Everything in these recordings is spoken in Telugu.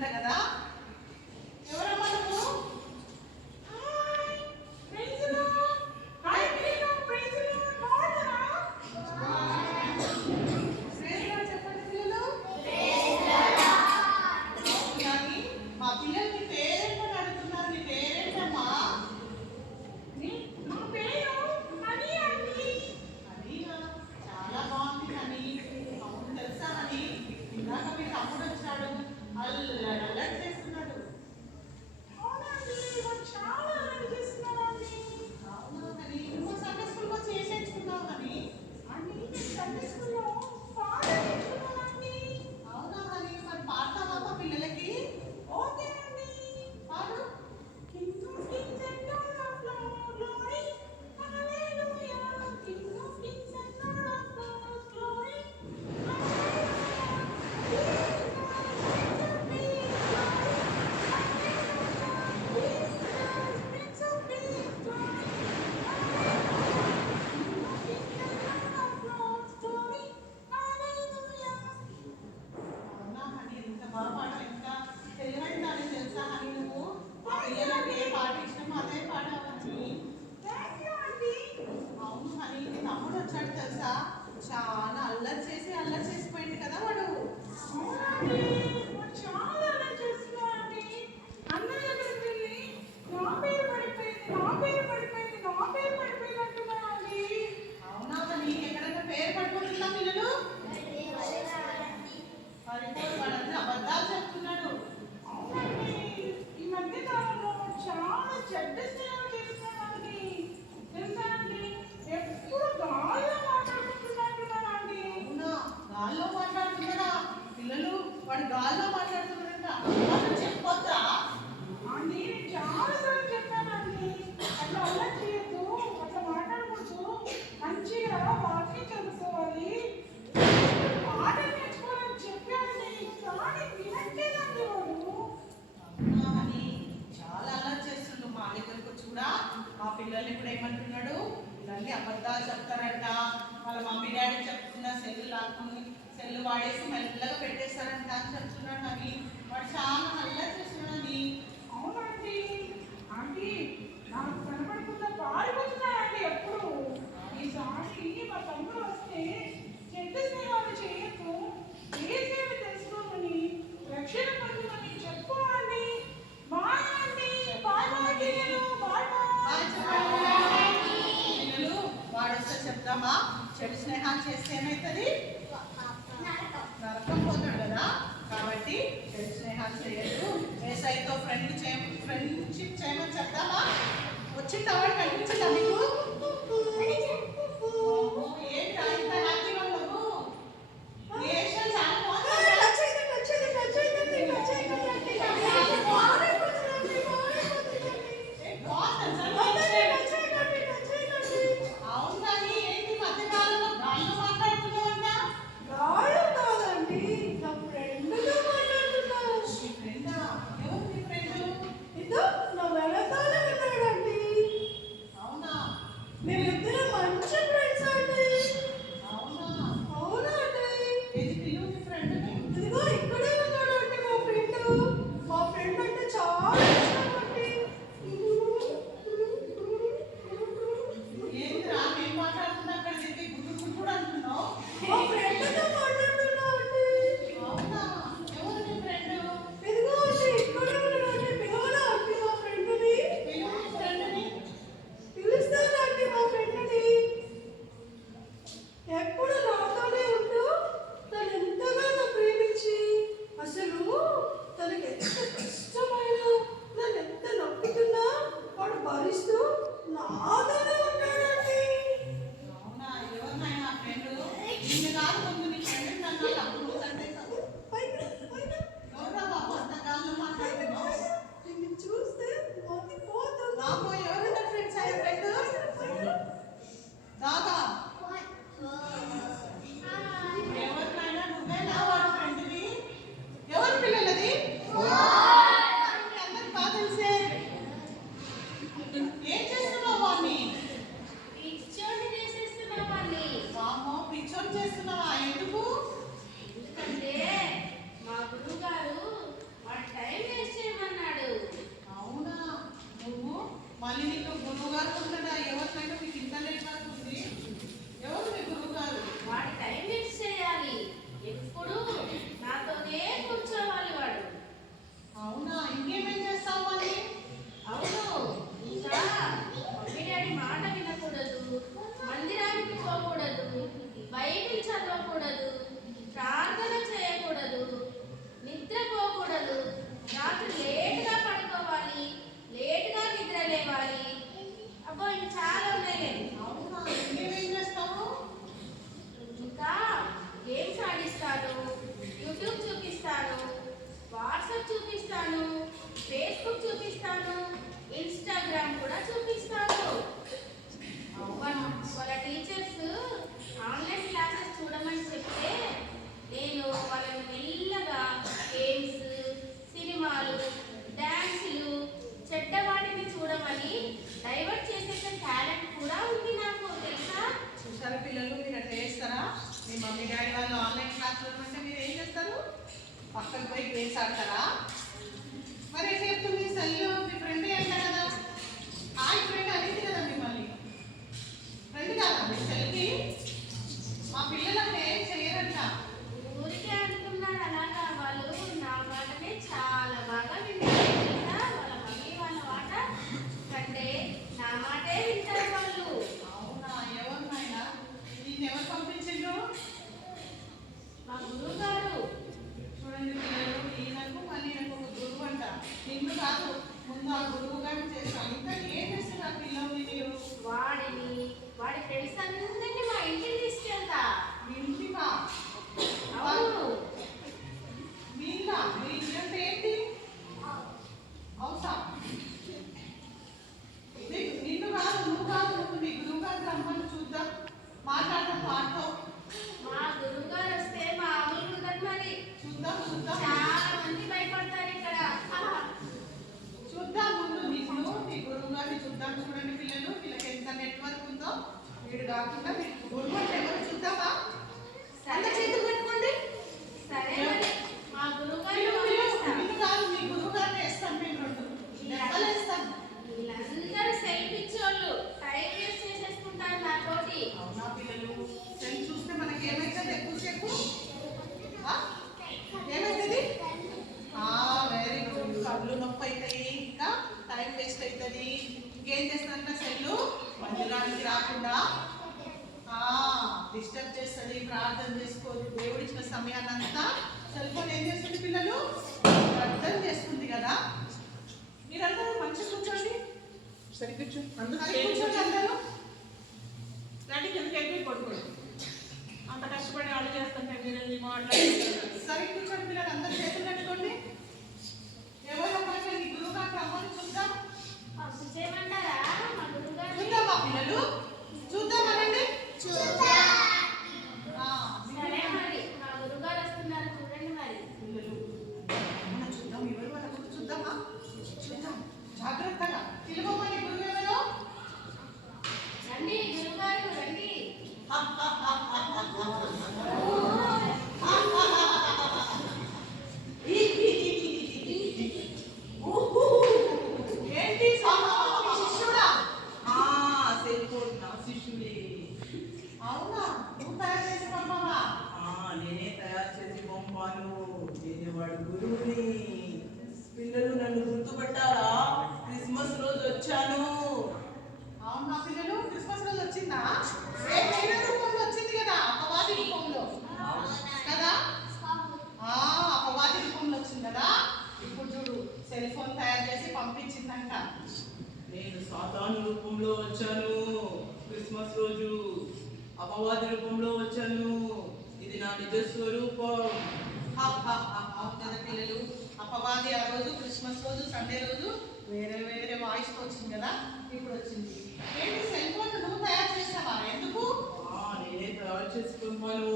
చేస్తున్నారంట కదా. ఎవరమ్మా నువ్వు? చాలా అల్లరి చేసిపోయింది కదా వాడు. చాలా అల్లరి చేస్తున్నాడండి. అందరి దగ్గరికి వెళ్ళి నా పేరు పడిపోయింది అంటున్నాడండి. అవునా మరి ఎక్కడైనా పేరు పడిపోతుందా పిల్లలు? వాడన్నీ అబద్ధాలు చెప్తున్నాడు. అవునండి, ఈ మధ్య కాలంలో చాలా చెడ్డ స్నేహాలు చేస్తున్నాడండి. తెలుసానండి, ఎప్పుడు గాల్లో మాట్లాడుకుంటున్నాడండి. అవునా, గాల్లో మాట్లాడుతున్నాడా? పిల్లలు వాడు గాల్లో మాట్లాడుతున్నాడంట. చెప్పొద్దా అండి? నేను చాలా సార్లు చెప్పానండి, అట్లా అల్లరి చేయొద్దు, అట్లా మాట్లాడకూడదు, మంచిగా వాక్యం చదువుకోవాలి, పాటలు నేర్చుకోవాలని చెప్పానండి. కానీ వినట్లేదండి వాడు. అని చాలా అల్లరి చేస్తుండు. మా దగ్గరకు వచ్చి కూడా మా పిల్లల్ని కూడా ఏమంటున్నాడు, ఇవన్నీ అబద్ధాలు చెప్తారంట. వాళ్ళ మమ్మీ డాడీ చెప్తున్న సెల్లు లాక్కుని సెల్లు వాడేసి మెల్లగా పెట్టేస్తారంట అని చెప్తున్నాడు. అని వాడు చాలా అల్లరి చేస్తున్నాడని. అవునండి ఆంటీ, నాకు కనపడకుండా పారిపోతున్నాడండి ఎప్పుడు. ఈసారి మా తమ్ముడు వస్తే చెడ్డ స్నేహాలు చేయొద్దు, ఏసేవి తెలుసుకోమని, రక్షణ పొందమని చెప్పుకోండి. బాయ్ అండి, బాయ్ పిల్లలు, బాయ్. పిల్లలు వాడు వస్తే చెప్తామా? చెడు స్నేహాలు చేస్తే ఏమవుతుంది? నరకం పోతాడు కదా. కాబట్టి చెడు స్నేహాలు చేయొద్దు, యేసయ్యతో ఫ్రెండ్షిప్ చేయమని చెప్తామా? వచ్చింది వాడు కనిపించిందా మీకు? ఏంటి ఇంత హ్యాపీగా ఉన్నావు? రియేషన్ చాలా చేస్తున్నావా? ఎందుకు? ఎందుకంటే మా గురువు గారు డయాగ్రామ్ కూడా చూపిస్తారు. వాళ్ళ టీచర్స్ ఆన్లైన్ క్లాసెస్ చూడమని చెప్తే నేను వాళ్ళని మెల్లగా గేమ్స్, సినిమాలు, డాన్సులు, చెడ్డవాటిని చూడమని డైవర్ట్ చేసే టాలెంట్ కూడా ఉంది నాకు, తెలుసా? చూసారా పిల్లలు, మీరు అట్లా చేస్తారా? మీ మమ్మీ డాడీ వాళ్ళు ఆన్లైన్ క్లాసులు అంటే మీరు ఏం చేస్తారు? పక్కకు పోయి గేమ్స్ ఆడతారా? మరి ఎట్లా చెప్తుంది సెల్? మీ ఫ్రెండ్ అంట కదా, హాయ్ ఫ్రెండ్ అనేది కదా మిమ్మల్ని. ఫ్రెండ్ కాదా మీ సెల్కి? మా పిల్లలు అంటే ఏం చేయరంట. ఊరికే అనుకున్నారు అలాగా. వాళ్ళు నా మాటనే చాలా బాగా వింటారు, తెలుసా? వాళ్ళ మమ్మీ వాళ్ళ మాట కంటే నా మాటే వింటారు వాళ్ళు. అవునా? ఎవరు నాయనా? నేను ఎవరు పంపించిండ్రు? మా గురువు గారు. చూడండి పిల్లలు, ఈయనకు మళ్ళీ ఈయనకు ఒక గురువు అంట. నిన్ను కాదు, ముందు ఆ గురువు గారిని చేస్తాం. ఇంకా ఏం చేస్తున్నారు పిల్లల్ని మీరు? వాడి ఫ్రెండ్స్ అందరినీ మా ఇంటికి తీసుకెళ్తా. ఇంటికా? అవును. మీరా? మీ ఇల్లు అంటే ఏంటి? హౌసా? నిన్ను కాదు, నువ్వు కాదు, నువ్వు మీ గురువు గారిని రమ్మని చూద్దాం, మాట్లాడదాం వాటితో. మా గురువు గారు వస్తే మా అమలు ఉండదు మరి. చూద్దాం చూద్దాం చాలా మంది భయపడతారు ఇక్కడ. చూద్దాం ముందు నీకు నీ గురువు గారిని చూద్దాం. చూడండి పిల్లలు, వీళ్ళకి ఎంత నెట్వర్క్ ఉందో. వీడు కాకుండా మీ గురువు అంటే ఎవరు చూద్దామా? అంత చేతులు పెట్టుకోండి. సరే మరి మా గురువు గారు నిన్ను కాదు, మీ గురువు గారిని వేస్తాం మేము. రెండు దెబ్బలు వేస్తాం. వీళ్ళందరూ సెల్ఫ్ ఇచ్చోళ్ళు, టైం వేస్ట్ చేసేసుకుంటారు నాతోటి. అవునా పిల్లలు? సెల్ చూస్తే మనకి ఏమైతుంది? ఎక్కువసేపు ఏమైతుంది? Very good. కళ్ళు నొప్పి అవుతాయి, ఇంకా టైం వేస్ట్ అవుతుంది. ఇంకేం చేస్తుందంటే సెల్లు మందిరానికి రాకుండా డిస్టర్బ్ చేస్తుంది, ప్రార్థన చేసుకోదు. దేవుడు ఇచ్చిన సమయాన్నంతా సెల్ ఫోన్ ఏం చేస్తుంది పిల్లలు? అర్థం చేస్తుంది కదా. మీరందరూ మంచిగా కూర్చోండి. సరి కూర్చోండి అందరూ. డాడీ కిందకి వెళ్ళి పడుకోండి. అంత కష్టపడి ఆడు చేస్తుంటే మీరు మాట్లాడుతున్నారు. సరి కూర్చోండి పిల్లలు, అందరూ చేతులు కట్టుకోండి. ఎవరో ఒకరికి నీ గురువు గారు రమ్మని చూద్దాం. పంపించేయమంటారా మా గురువు గారు? చూద్దామా పిల్లలు? చూద్దామనండి. సరే మరి మా గురువు గారు వస్తున్నారు, చూడండి మరి. పిల్లలు మనం చూద్దాం, ఎవరు వాళ్ళ గురించి చూద్దామా? చూద్దాం జాగ్రత్తగా. పిలువమని గురువు ఎవరో? రండి గురువు గారు రండి. ఏంటి శిష్యుడా? నా శిష్యుడే. అవునా? నువ్వు తయారు చేసి పంపవా? నేనే తయారు చేసి పంపాను. నేను వాడు గురువుని. పిల్లలు నన్ను గుర్తుపట్టారా? క్రిస్మస్ రోజు వచ్చాను. అవునా పిల్లలు? క్రిస్మస్ రోజు వచ్చిందా? ఏ రూపంలో వచ్చింది కదా, అపవాది రూపంలో కదా. అపవాది రూపంలో వచ్చింది కదా. ఇప్పుడు చూడు, సెల్ ఫోన్ తయారు చేసి పంపించిందంట. నేను సాతాను రూపంలో వచ్చాను క్రిస్మస్ రోజు. అపవాది రూపంలో వచ్చాను. ఇది నా నిజ స్వరూపం. అవును కదా పిల్లలు? అపవాది ఆ రోజు క్రిస్మస్ రోజు, సండే రోజు వేరే వేరే వాయిస్ వచ్చింది కదా, ఇప్పుడు వచ్చింది. ఏంటి సెల్ ఫోన్ నువ్వు తయారు చేసావా? ఎందుకు? నేనే తయారు చేసి పంపాను,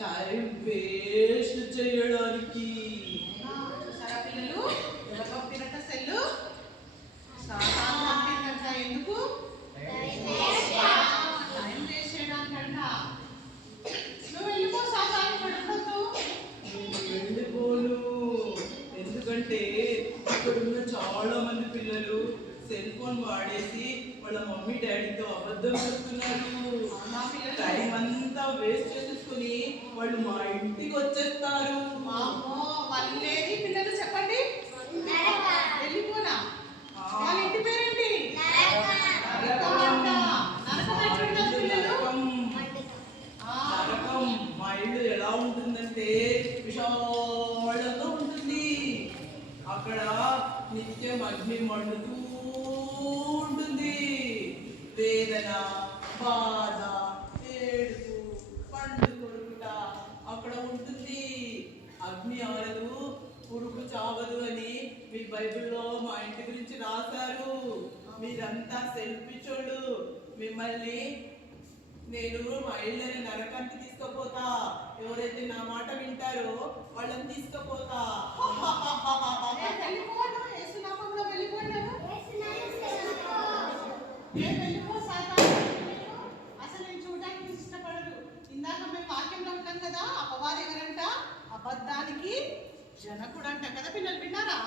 టైం వేస్ట్ చేయడానికి. చూసారా పిల్లలు, ఎవరు పంపినట్ట సెల్లు? సాతాను పంపిందంట. ఎందుకు? టైం వేస్ట్ చేయడానికంట. నువ్వు వెళ్ళిపో సాతాను, పడుకోవద్దు. నేను వెళ్ళిపోను. ఎందుకంటే ఇక్కడున్న చాలా మంది పిల్లలు సెల్ ఫోన్ వాడేసి వాళ్ళ మమ్మీ డాడీతో అబద్ధం చెప్తున్నారు. టైం అంతా వేస్ట్ చేసేసుకుని వాళ్ళు మా ఇంటికి వచ్చేస్తారు. వాళ్ళేది పిల్లలు చెప్పండి. వెళ్ళిపోనా? వాళ్ళ ఇంటి పేరేంటి? నరకం. మా ఇల్లు ఎలా ఉంటుందంటే విశాలంగా ఉంటుంది. అక్కడ నిత్యం అగ్ని మండుతూ ఉంటుంది. వేదన, బాధ, ఏడుపు, పండు కొరుకుట అక్కడ ఉంటుంది. అగ్ని ఆరదు, పురుగు చావదు అని మీ బైబిల్లో మా ఇంటి గురించి రాశారు. మీరంతా సెల్ఫిచోళ్ళు. మిమ్మల్ని నేను మా ఇళ్ళని నరకానికి తీసుకుపోతా. ఎవరైతే నా మాట వింటారో వాళ్ళని తీసుకుపోతా. వెళ్ళిపోను, యేసునామంలో వెళ్ళిపోయినాను. వెళ్ళిపో సాతాను. అసలు నేను చూడడానికి ఇష్టపడరు. ఇందాక మేము వాక్యంలో ఉన్నాం కదా, అపవాది ఎవరంట? అబద్ధానికి జనకుడు అంట కదా. పిల్లలు విన్నారా?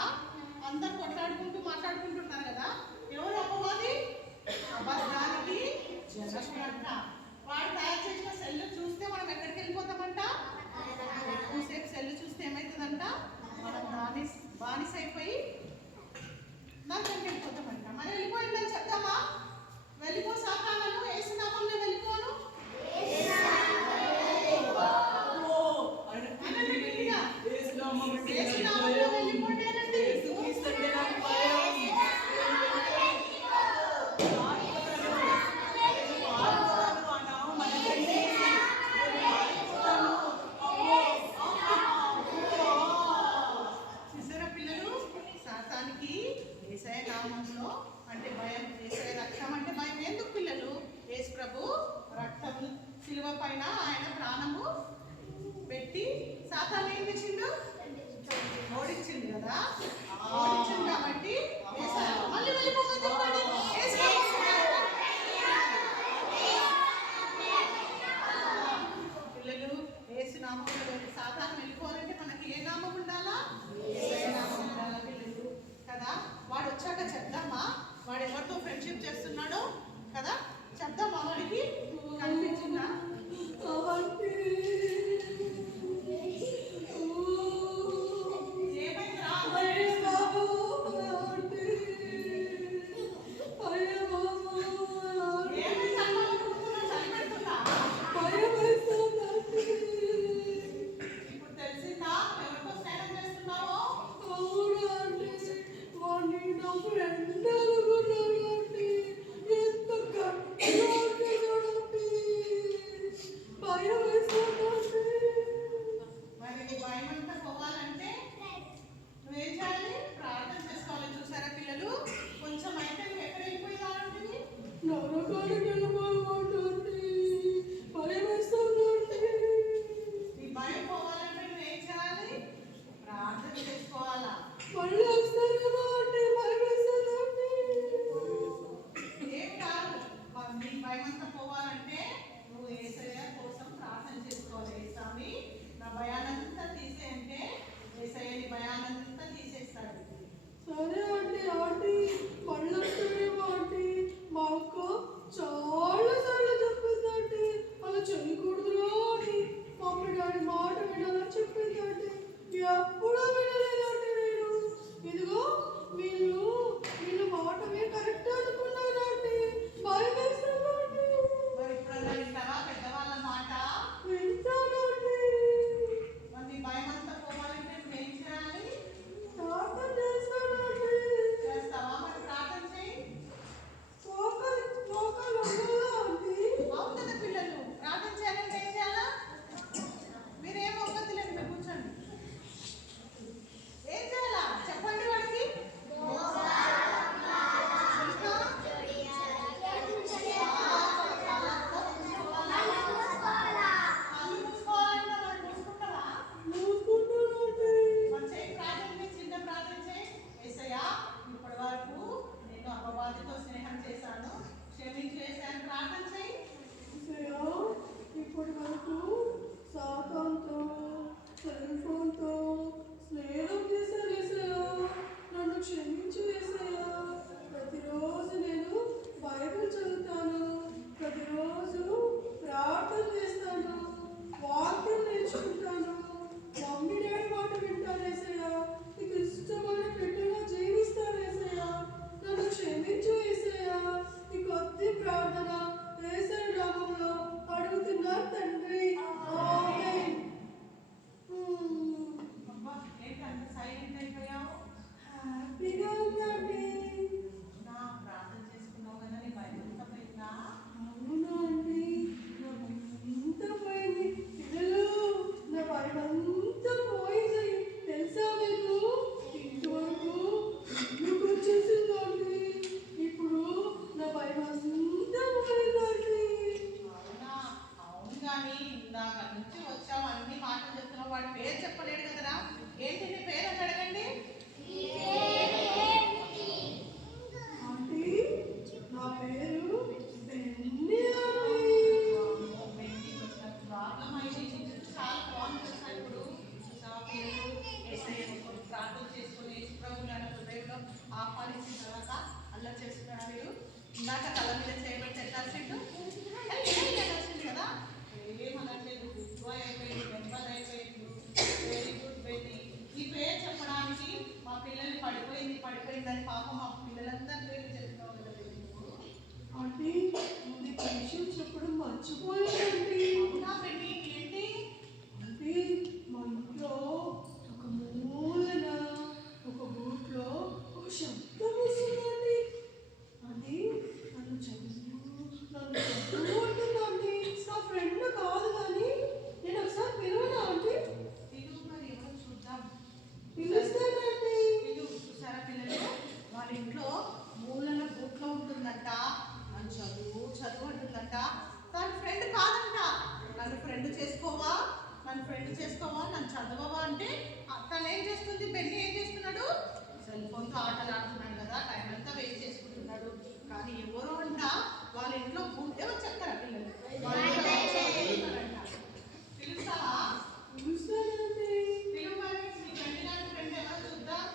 అందరు కొట్లాడుకుంటూ మాట్లాడుకుంటున్నారు కదా. ఎవరు అపవాది? అబద్ధానికి జనకుడు అంట. వాడు తయారు చేసిన సెల్ చూస్తే మనం ఎక్కడికి వెళ్ళిపోతామంట? ఎక్కువసేపు సెల్ చూస్తే ఏమవుతుందంట? మనం బానిస అయిపోయి నరకంకి వెళ్ళిపోతామంట. మనం వెళ్ళిపోయిందని చెప్తామా? వెళ్ళిపో సాతాను, యేసునామంలో వెళ్ళిపోను. యేసునామంలో వెళ్ళిపోయానండి. చూసారా పిల్లలు? సాతానికి యేసయ్య నామంలో అంటే భయం, యేసయ్య రక్తం అంటే భయం. ఎందుకు పిల్లలు? యేసు ప్రభు రక్తము శిలువ పైన ఆయన ప్రాణము పెట్టి సాతాన్ని ఏం చేసిండు? ఓడించింది కదా. ఓడించింది కాబట్టి మళ్ళీ వెళ్ళిపోమని చెప్పండి. పిల్లలు యేసు నామంలో సాతాను వెళ్ళిపోవాలంటే మనకి ఏ నామం ఉండాలా? యేసయ్య నామం ఉండాలా పిల్లలు కదా. వాడు వచ్చాక చెప్దామా వాడు ఎవరితో ఫ్రెండ్షిప్ చేస్తున్నాడో కదా. చెప్దామా? వాడికి కనిపించిందా? ఏమైందిరా? ఇందాక నుంచి వచ్చావు, అన్ని మాటలు చెప్తున్నావు, వాడి పేరు చెప్పలేడు కదరా. ఏంటి నీ పేరు అని అడగండి. ఆంటీ నా పేరు బెన్నీ బెండికి వచ్చిన ప్రాబ్లం అయితే చాలా బాగుంటుంది సార్. ఇప్పుడు చూసావా పిల్లలు ఏసయ్యని ప్రార్థన చేసుకుని యేసుప్రభు గారి హృదయంలో ఆహ్వానించిన తర్వాత అల్లరి చేస్తున్నారా మీరు? ఇందాక తల మీద చేయబట్టి ఎట్లాల్సిండు కదా, ఏమనట్లేదు. గుడ్ బాయ్ అయిపోయింది, మెంబర్ అయిపోయింది. Very good Benny. ఈ పేరు చెప్పడానికి మా పిల్లలు పడిపోయిందని పాపం మా పిల్లలందరి పేరు చెప్తున్నావు కదా బెన్నీ నువ్వు. ఆంటీ నీకు విషయం చెప్పడం మర్చిపోయానండి. అవునా బెన్నీ, ఏంటి? అంటే మా ఇంట్లో ఒక మూలన ఒక బూట్లో ఒక శబ్దం వస్తుందండి. అది నన్ను చదువు అంటుందండి. నా ఫ్రెండ్ కాదు కానీ నేను ఒకసారి పిలవనా ఆంటీ? పిలువు మరి, ఎవరో చూద్దాం. పిలుస్తానండి. పిలువు. చూసారా పిల్లలు, వాళ్ళ ఇంట్లో మూలన బూట్లో ఉంటుందంట. నన్ను చదువు అంటుందంట. తన ఫ్రెండ్ కాదంట. నన్ను ఫ్రెండ్ చేసుకోవా, నన్ను చదవవా అంటే తను ఏం చేస్తుంది? బెన్నీ ఏం చేస్తున్నాడు? సెల్ ఫోన్తో ఆటలు ఆడుతున్నాడు కదా, టైం అంతా వేస్ట్ చేసుకుంటున్నాడు. కానీ ఎవరో అంట వాళ్ళ ఇంట్లో ఎవరు చెప్తారా పిల్లలు? వాళ్ళ ఇంట్లో చదువుతున్నారంట. పిలుస్తావా? పిలుస్తానండి. పిలువు మరి. నీ బెన్నీ లాంటి ఫ్రెండ్ ఎవరో చూద్దాం.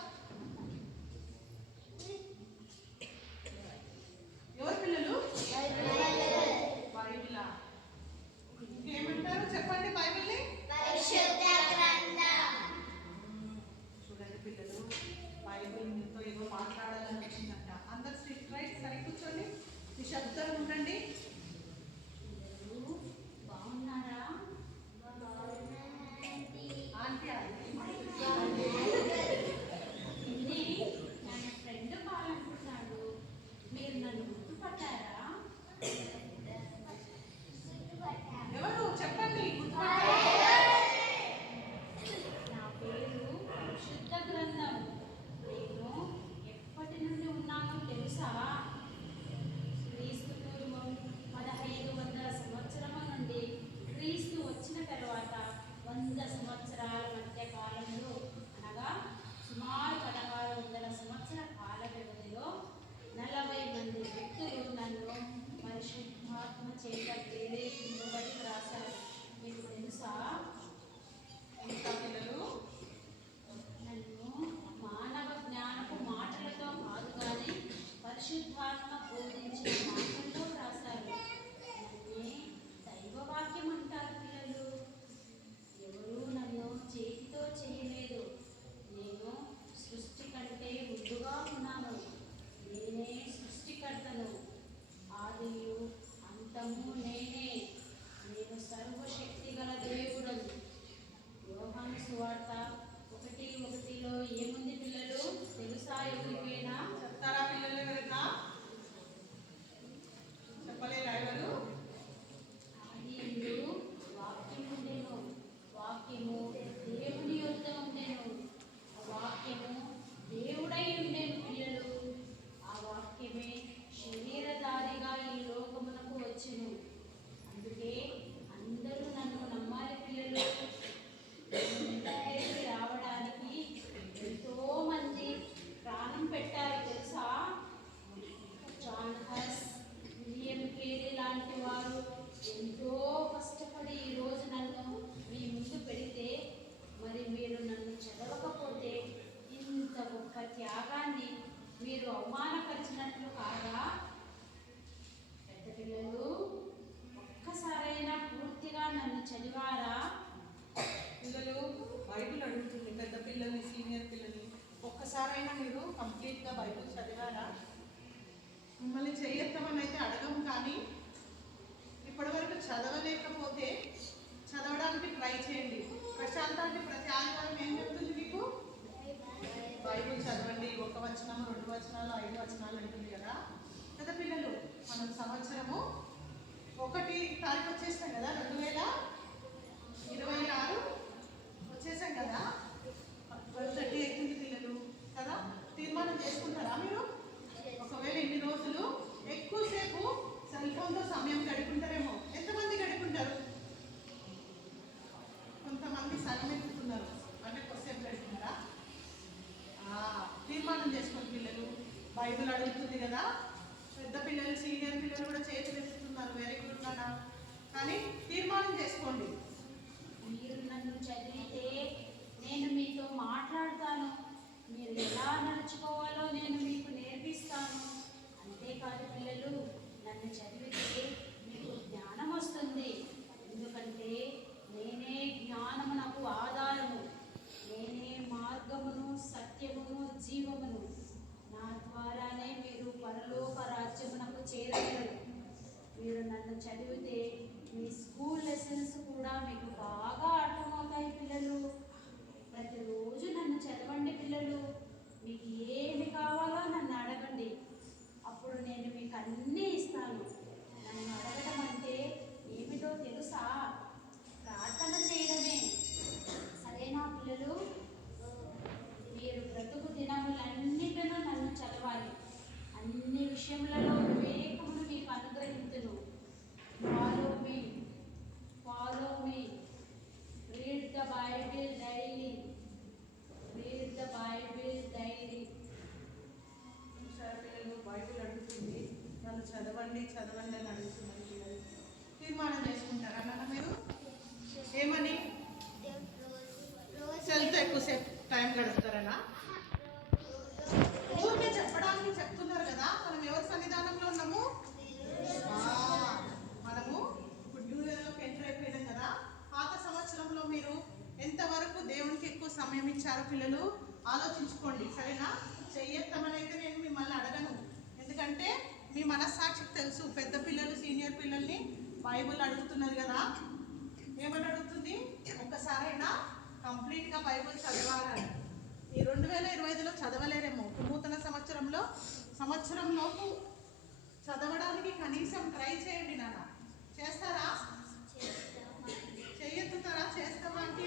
ఎవరు పిల్లలు? బైబిలా? ఇంకేమంటారు చెప్పండి బైబిల్ని? చూడండి పిల్లలు, బైబిల్ మీతో ఏదో మాట్లాడాలని వచ్చిందంట. అందరు స్ట్రిక్ట్ రైట్ సరి కూర్చోండి, నిశ్శబ్దంగా ఉండండి. బాగున్నారా? ఆంటీ అది ఇది నన్ను ఫ్రెండ్ కావాలనుకుంటున్నాడు. మీరు నన్ను గుర్తుపట్టారా? ఎవరు చెప్పండి. నా పేరు పరిశుద్ధ గ్రంథం. నేను ఎప్పటి నుండి ఉన్నానో తెలుసా? క్రీస్తు పూర్వం 1500 సంవత్సరముల నుండి క్రీస్తు వచ్చిన తర్వాత 100 సంవత్సరాల మధ్య కాలంలో, అనగా సుమారు 1600 సంవత్సర కాల వ్యవధిలో 40 మంది వ్యక్తులు నన్ను పరిశుద్ధాత్మ చేత ప్రేరేపించబడి రాశారు. మీకు తెలుసా? ఇంకా పిల్లలు నన్ను మానవ జ్ఞానపు మాటలతో కాదు కానీ పరిశుద్ధాత్మ బోధించిన మాటల్లో రాశారు. నన్నే దైవవాక్యం అంటారు పిల్లలు. ఎవరూ నన్ను చేతితో చేయలేదు. నేను సృష్టి కంటే ముందుగా ఉన్నాను. నేనే సృష్టికర్తను, ఆదియు అంతము నేనే. నేను సర్వశక్తి గల దేవుడను. యోహాను సువార్త 1:1లో ఏముంది పిల్లలు? తెలుసా ఎవరికైనా? చెప్తారా పిల్లలు? ఎవరైనా చెప్పలేరా ఎవరు? ఆదియందు వాక్యము ఉండెను, వాక్యము దేవుని యొద్ద ఉండెను, ఆ వాక్యము దేవుడై ఉండెను పిల్లలు. ఆ వాక్యమే శరీరధారిగా ఈ లోకమునకు వచ్చెను. అందుకే అందరూ నన్ను నమ్మాలి పిల్లలు. దగ్గరికి రావడానికి ఎంతో మంది ప్రాణం పెట్టారు తెలుసా? జాన్ హస్, విలియం కేరీ లాంటి వారు ఎంతో కష్టపడి ఈరోజు నన్ను మీ ముందు పెడితే, మరి మీరు నన్ను చదవకపోతే ఇంత గొప్ప త్యాగాన్ని మీరు అవమానపరిచినట్లు కాదా? పెద్ద పిల్లలు, ఒక్కసారైనా పూర్తిగా నన్ను చదివారా? పిల్లలు బైబిల్ అడుగుతుంది పెద్ద పిల్లల్ని, సీనియర్ పిల్లల్ని. ఒక్కసారైనా మీరు కంప్లీట్గా బైబిల్ చదివారా? మిమ్మల్ని చేయొద్దామని అయితే అడగము, కానీ ఇప్పటివరకు చదవలేకపోతే చదవడానికి ట్రై చేయండి. ప్రశాంతానికి ప్రతి ఆదివారం ఏం చెప్తుంది మీకు? బైబిల్ చదవండి. 1 వచనం, 2 వచనాలు, 5 వచనాలు అంటుంది కదా. పెద్ద పిల్లలు, మనం సంవత్సరము 1 తారీఖు వచ్చేస్తాం కదా, 2026 వచ్చేసాం కదా. 12:30 అవుతుంది పిల్లలు కదా. తీర్మానం చేసుకుంటారా మీరు? ఒకవేళ ఇన్ని రోజులు ఎక్కువసేపు సెల్ ఫోన్తో సమయం గడుపుంటారేమో. ఎంతమంది గడుపుంటారు? బైబిల్ అడుగుతుంది కదా. పెద్ద పిల్లలు సీనియర్ పిల్లలు కూడా చేతులు ఎత్తుతున్నారు. వెరీ గుడ్ నాన్న. కానీ తీర్మానం చేసుకోండి. మీరు నన్ను చదివితే నేను మీతో మాట్లాడతాను, మీరు ఎలా నడుచుకోవాలో నేను మీకు నేర్పిస్తాను. అంతేకాదు పిల్లలు, నన్ను చదివితే మీకు జ్ఞానం వస్తుంది. ఎందుకంటే నేనే జ్ఞానమునకు ఆధారము, నేనే మార్గమును సత్యమును జీవమును. నా ద్వారానే మీరు పరలోక రాజ్యమునకు చేరగలరు. మీరు నన్ను చదివితే మీ స్కూల్ లెసన్స్ కూడా మీకు బాగా అర్థమవుతాయి పిల్లలు. ప్రతిరోజు నన్ను చదవండి పిల్లలు. మీకు ఏమి కావాలో నన్ను అడగండి, అప్పుడు నేను మీకు అన్నీ ఇస్తాను. నన్ను అడగడం అంటే ఏమిటో తెలుసా? ప్రార్థన చేయడమే. సరేనా పిల్లలు? మీరు బ్రతుకు దినములన్నిటిలో నన్ను చదవాలి. అన్ని విషయములలో వివేకమును మీకు అనుగ్రహించును. Follow me read the Bible daily. సరే పిల్లలు, బైబిల్ అడుగుతుంది, నన్ను చదవండి చదవండి అని అడుగుతున్నారు పిల్లలు. తీర్మానం చేసుకుంటారా నాన్న మీరు? ఏమని? సెల్తో ఎక్కువసేపు టైం గడుపుతారనా? ఊరికే చెప్పడానికి చెప్తున్నారు కదా. మనం ఎవరి సన్నిధానంలో ఉన్నాము? మనము ఇప్పుడు న్యూ ఇయర్లోకి ఎంటర్ అయిపోయినాం కదా. పాత సంవత్సరంలో మీరు ఎంతవరకు దేవునికి ఎక్కువ సమయం ఇచ్చారు పిల్లలు ఆలోచించుకోండి. సరేనా? చెయ్యొత్తమని అయితే నేను మిమ్మల్ని అడగను, ఎందుకంటే మీ మనస్సాక్షికి తెలుసు. పెద్ద పిల్లలు సీనియర్ పిల్లల్ని బైబిల్ అడుగుతున్నది కదా. ఏమని అడుగుతుంది? ఒక్కసారైనా కంప్లీట్గా బైబిల్ చదవాలని. ఈ 2025లో చదవలేరేమో. నూతన సంవత్సరంలోపు చదవడానికి కనీసం ట్రై చేయండి నాన్న. చేస్తారా? చెయ్యెత్తుతారా? చేస్తావా అంటే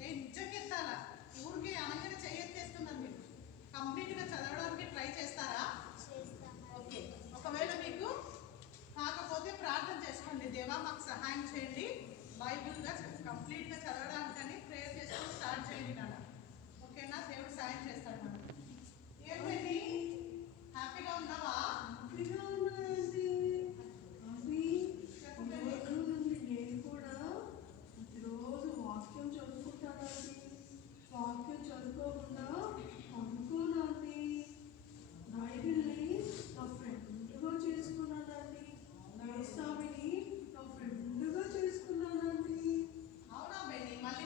నిజంకెత్తాలా? ఊరికి అనగానే చెయ్యెత్తేస్తున్నారు. మీరు కంప్లీట్గా చదవడానికి ట్రై చేస్తారా? ఓకే. ఒకవేళ మీకు కాకపోతే ప్రార్థన చేసుకోండి. దేవా మాకు సహాయం చేయండి, బైబిల్గా కంప్లీట్గా చదవడానికని ప్రేయర్ చేసుకొని స్టార్ట్ చేయండి నాన్న. ఓకేనా? దేవుడు సాయం చేస్తాడు మనం. ఏమైంది? హ్యాపీగా ఉన్నావా? హ్యాపీగా ఉన్నానండి. నేను కూడా ప్రతిరోజు వాక్యం చదువుకుంటానండి. వాక్యం చదువుకోకుండా అనుకోనండి. బైబిల్ని నా ఫ్రెండ్గా చేసుకున్నానండి. ఏసావిని నా ఫ్రెండ్గా చేసుకున్నానండి. అవునా బెన్ని? మళ్ళీ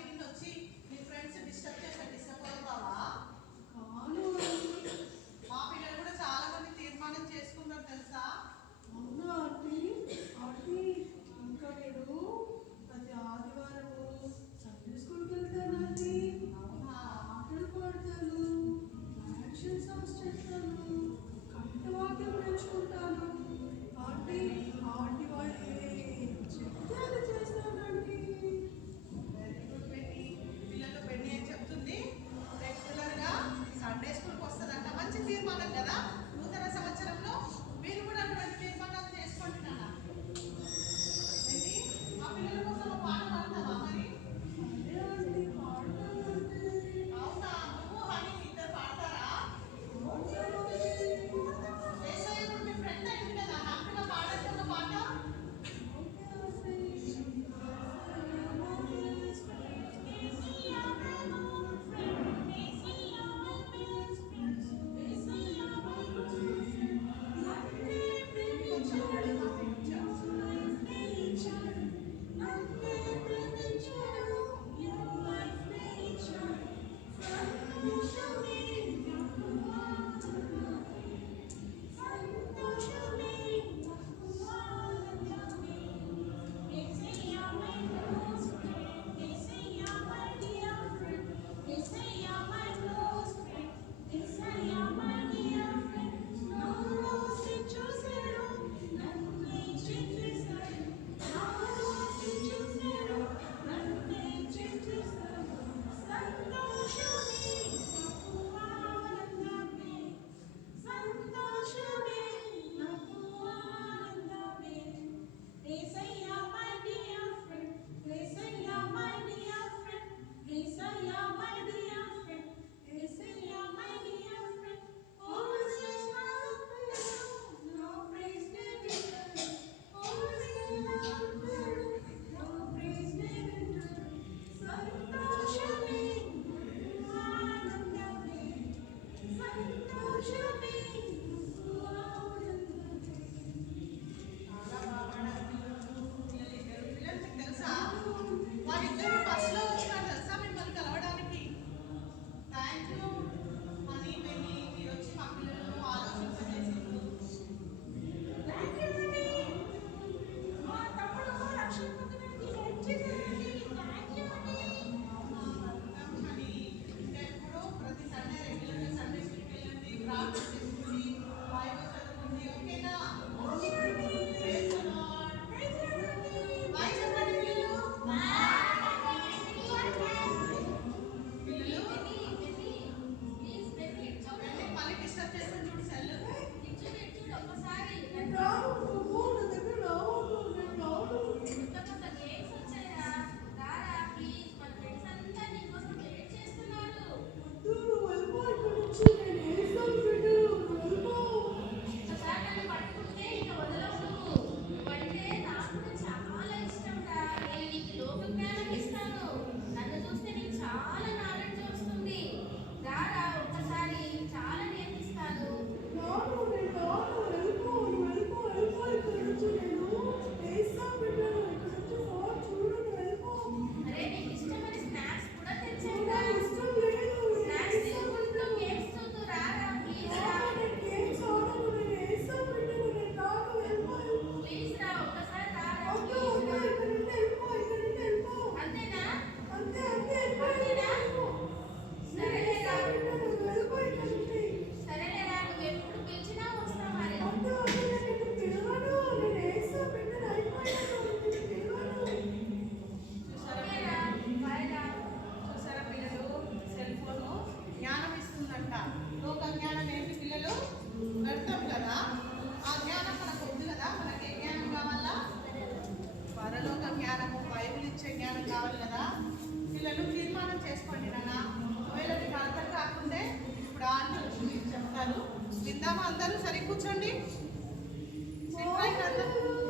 అందరూ సరే కూర్చోండి.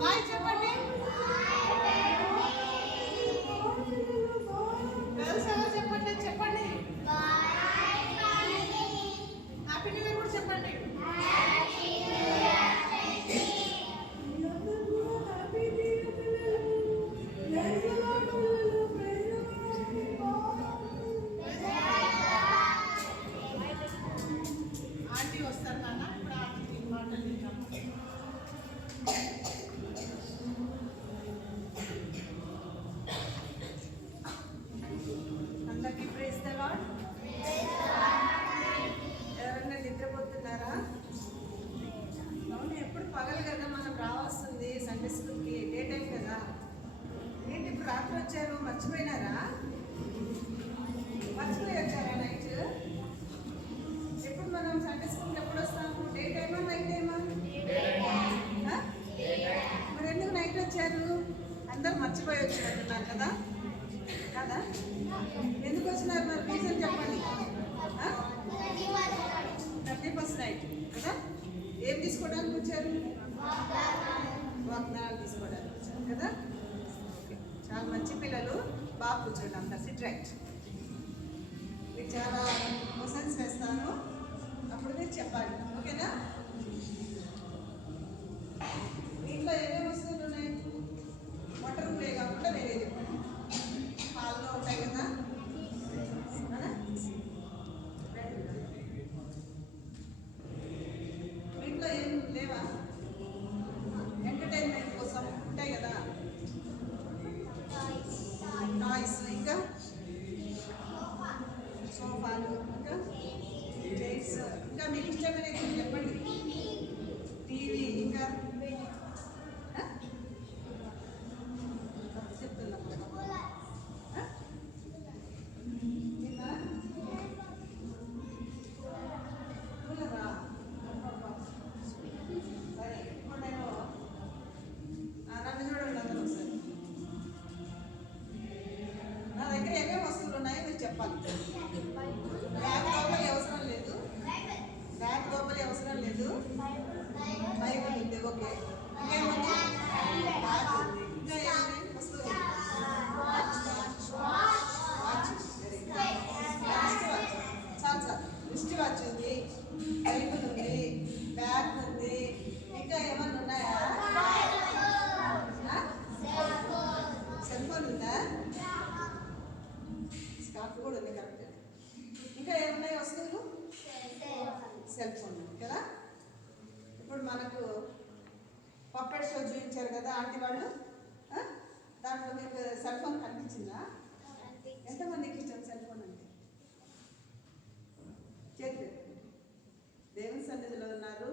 బాయ్ చెప్పండి. గర్ల్స్ ఎవరు చెప్పండి చెప్పండి. హ్యాపీ న్యూ ఇయర్ కూడా చెప్పండి. ఆంటీ వస్తారు నాన్న, ఇప్పుడు ఆంటీ మాటలు వింటాము. అందరికీ ప్రైజ్ ద లార్డ్. ఎవరైనా నిద్రపోతున్నారా? అవును, ఎప్పుడు పగలు కదా మనం రావాల్సింది సండే స్కూల్కి. డే టైం కదా. ఏంటి ఇప్పుడు రాత్రి వచ్చారు, మర్చిపోయినారా? మర్చిపోయి వచ్చారా నైట్? ఎప్పుడు మనం సండే స్కూల్కి ఎప్పుడు వస్తాము? డే టైమా నైట్ టైమా? మరి ఎందుకు నైట్ వచ్చారు? అందరూ మర్చిపోయి వచ్చినట్టున్నారు కదా కదా? ఎందుకు వచ్చినారు మరి? రీజన్ చెప్పండి. 31st నైట్ కదా? ఏం తీసుకోవడానికి వచ్చారు? వాగ్దానాలు తీసుకోవడానికి వచ్చారు కదా? చాలా మంచి పిల్లలు. బాగా కూర్చోండి అంతా. SIT right. మీకు చాలా క్వశ్చన్స్ వేస్తాను, అప్పుడు మీరు చెప్పాలి. ఓకేనా? ఇంట్లో ఏమేమి వస్తువులు ఉన్నాయి? వంట రూమ్లే కాకుండా వేరే చెప్పండి. హాల్లో ఉంటాయి కదా? ఇంట్లో ఏం లేవా? ఎంటర్టైన్మెంట్ కోసం ఉంటాయి కదా? టాయ్స్, ఇంకా సోఫాలు, ఇంకా చైర్స్, ఇంకా మీకు ఇష్టమైనది చెప్పండి. టీవీ, ఇంకా చెప్తున్నా కూలరా? సరే, ఇప్పుడు నేను నన్ను చూడండి అందరూ ఒకసారి. నా దగ్గర ఏమేమి వస్తువులు ఉన్నాయో మీరు చెప్పాలి. బ్యాగ్ లోపలి అవసరం లేదు. బ్యాగ్ లోపలి అవసరం లేదు. బైబిల్ ఉంది. ఓకే. ఇంకేముంది? బ్యాగ్ ఉంది. ఇంకా ఏమి వస్తువులు? Watch. Very good. Wrist watch. చాలు సార్. రిస్ట్ వాచ్ ఉంది, బైబిల్ ఉంది, బ్యాగ్ ఉంది. ఇంకా ఏమన్నా ఉన్నాయా? సెల్ ఫోన్ ఉందా? స్కార్ఫ్ కూడా ఉంది. కరెక్ట్. ఇంకా ఏమున్నాయి వస్తువులు? సెల్ ఫోన్ ఉంది కదా? ఇప్పుడు మనకు పప్పెట్ షో చూపించారు కదా ఆంటీ వాళ్ళు. దాంట్లో మీకు సెల్ ఫోన్ కనిపించిందా? ఎంతమందికి ఇష్టం సెల్ ఫోన్ అంటే? చేతి పెట్టండి. దేవుని సన్నిధిలో ఉన్నారు,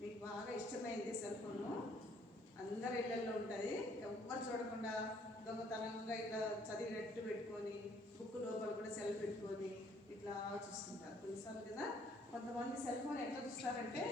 మీకు బాగా ఇష్టమైంది సెల్ ఫోను. అందరి ఇళ్ళల్లో ఉంటుంది. ఎవ్వరు చూడకుండా దొంగతనంగా ఇట్లా చదివినట్టు పెట్టుకొని, బుక్ లోపల కూడా సెల్ పెట్టుకొని ఇట్లా చూస్తుంటారు కొన్నిసార్లు కదా. కొంతమంది సెల్ ఫోన్ ఎట్లా చూస్తారంటే,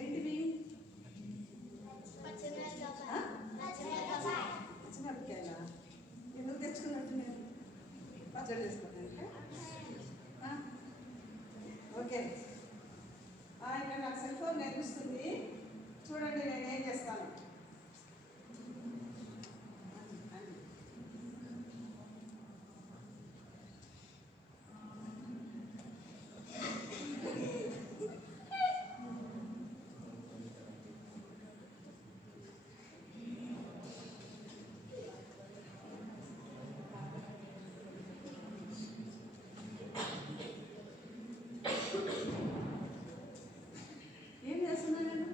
ఏంటివి? పచ్చిమిరపకాయలా? ఎందుకు తెచ్చుకున్నట్టు నేను పచ్చడి చేసుకోవడానికి. ఓకే. ఇక్కడ నాకు సెల్ ఫోన్ నేర్పిస్తుంది. చూడండి నేనేం చేస్తాను. ఏం చేస్తున్నాను నేను?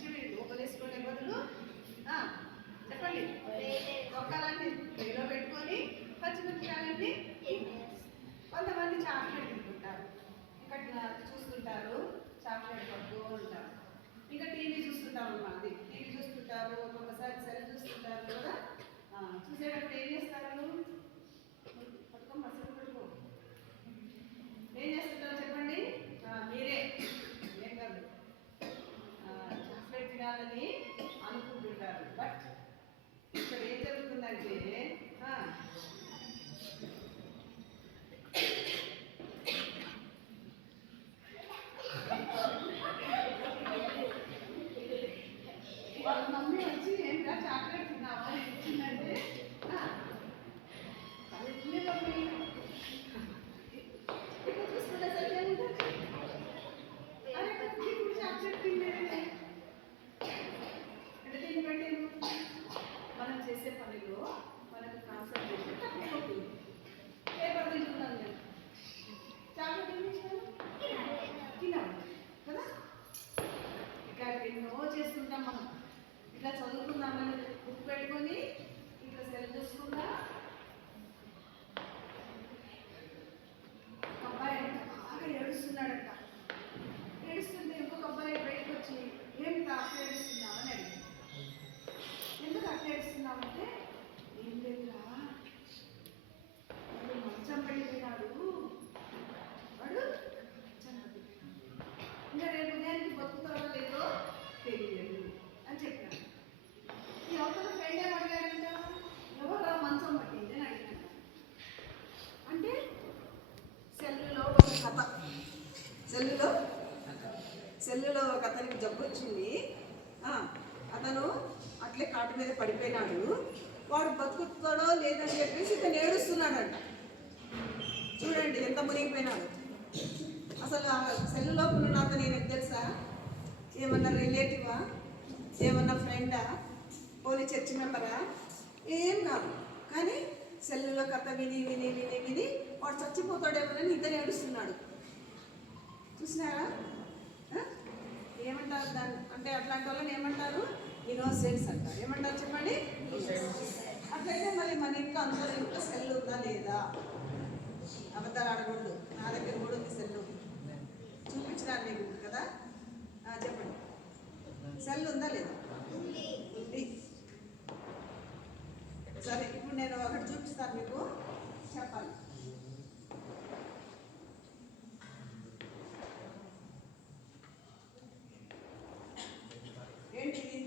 మంచివి లోపలేసుకునే బదులు చెప్పండి ఒక్కలాంటి ట్రేలో పెట్టుకొని పచ్చిమిరపకాయలన్నీ కొంతమంది చాక్లెట్ తింటుంటారు, ఇంకా చూస్తుంటారు, చాక్లెట్ పడుతూ ఉంటారు, ఇంకా టీవీ చూస్తుంటారు, అది టీవీ చూస్తుంటారు, ఒక్కొక్కసారి సెల్ చూస్తుంటారు కదా. చూసేటప్పుడు ఏం చేస్తారు? పట్టుకో మసలు పట్టుకో ఏం చేస్తుంటారు చెప్పండి? మీరే ఏం కాదు చాక్లెట్ తినాలని అనుకుంటుంటారు. బట్ ఇక్కడ ఏం జరుగుతుందంటే వాళ్ళ మమ్మీ వచ్చి ఏంటా చాక్లెట్ తిన్నావా అని ఇచ్చిందంటే అది తినే మమ్మీ ఇక్కడ చూసుకుంటే సరే ఏముంటుంది? అరే ఇప్పుడు చాక్లెట్ తినలేదే అంటే దీన్ని బట్టి మనం చేసే పనిలో మనకు కాన్సన్ట్రేషన్ తక్కువ అవుతుంది. పేపర్ తింటున్నాను నేను, చాక్లెట్ తినేసాను తినాలి కదా. ఇట్లా ఎన్నో చేస్తుంటాం మనం. ఇట్లా చదువుకుందామని బుక్ పెట్టుకొని ఇట్లా సెల్ చూసుకుందా. ఒక అబ్బాయి బాగా ఏడుస్తున్నాడంట. ఏడుస్తుంటే ఇంకొక అబ్బాయి బయటకు వచ్చి ఏం అట్లా ఏడుస్తున్నావు అని అడిగాడు. ఎందుకు అట్లా ఏడుస్తున్నామంటే ఏం లేదురా వాడు మంచం పడిపోయినాడు, వాడు మంచం పడిపోయినాడు, ఇంకా రేపు ఉదయానికి బతుకుతాడో లేదో తెలియదు అని చెప్పాను. ఈ అవతల ఫ్రెండ్ ఏం అడిగాడంట, ఎవరు మంచం పట్టింది అని అడిగాడు. అంటే సెల్లులో ఒక కథ, సెల్లులో ఒక అతనికి జబ్బు వచ్చింది. అతను అట్లే కాటు మీద పడిపోయినాడు, వాడు బతుకుతాడో లేదని చెప్పేసి ఇతను ఏడుస్తున్నాడంట. చూడండి ఎంత మునిగిపోయినాడు. అసలు ఆ సెల్లులో ఉన్న అతను ఏమో తెలుసా? ఏమన్నా రిలేటివా, ఏమన్నా ఫ్రెండా, పోనీ చర్చి మెంబరా? ఏం కాదు. కానీ సెల్లులో కథ విని విని విని విని వాడు చచ్చిపోతాడేమోనని ఇతను ఏడుస్తున్నాడు. చూసినారా? ఏమంటారు దాన్ని అంటే అట్లాంటి వాళ్ళని ఏమంటారు? ఇన్నోసెంట్స్ అంటారు. ఏమంటారు చెప్పండి? అట్లయితే మరి మన ఇంట్లో అందరి ఇంట్లో సెల్ ఉందా లేదా? అబద్ధాలు ఆడకూడదు. నా దగ్గర కూడా ఉంది సెల్లు, చూపించడానికి మీకు కదా. చెప్పండి, సెల్ ఉందా లేదా? ఉంది. సరే, ఇప్పుడు నేను ఒకటి చూపిస్తాను మీకు, చెప్పాలి. ఏంటిది?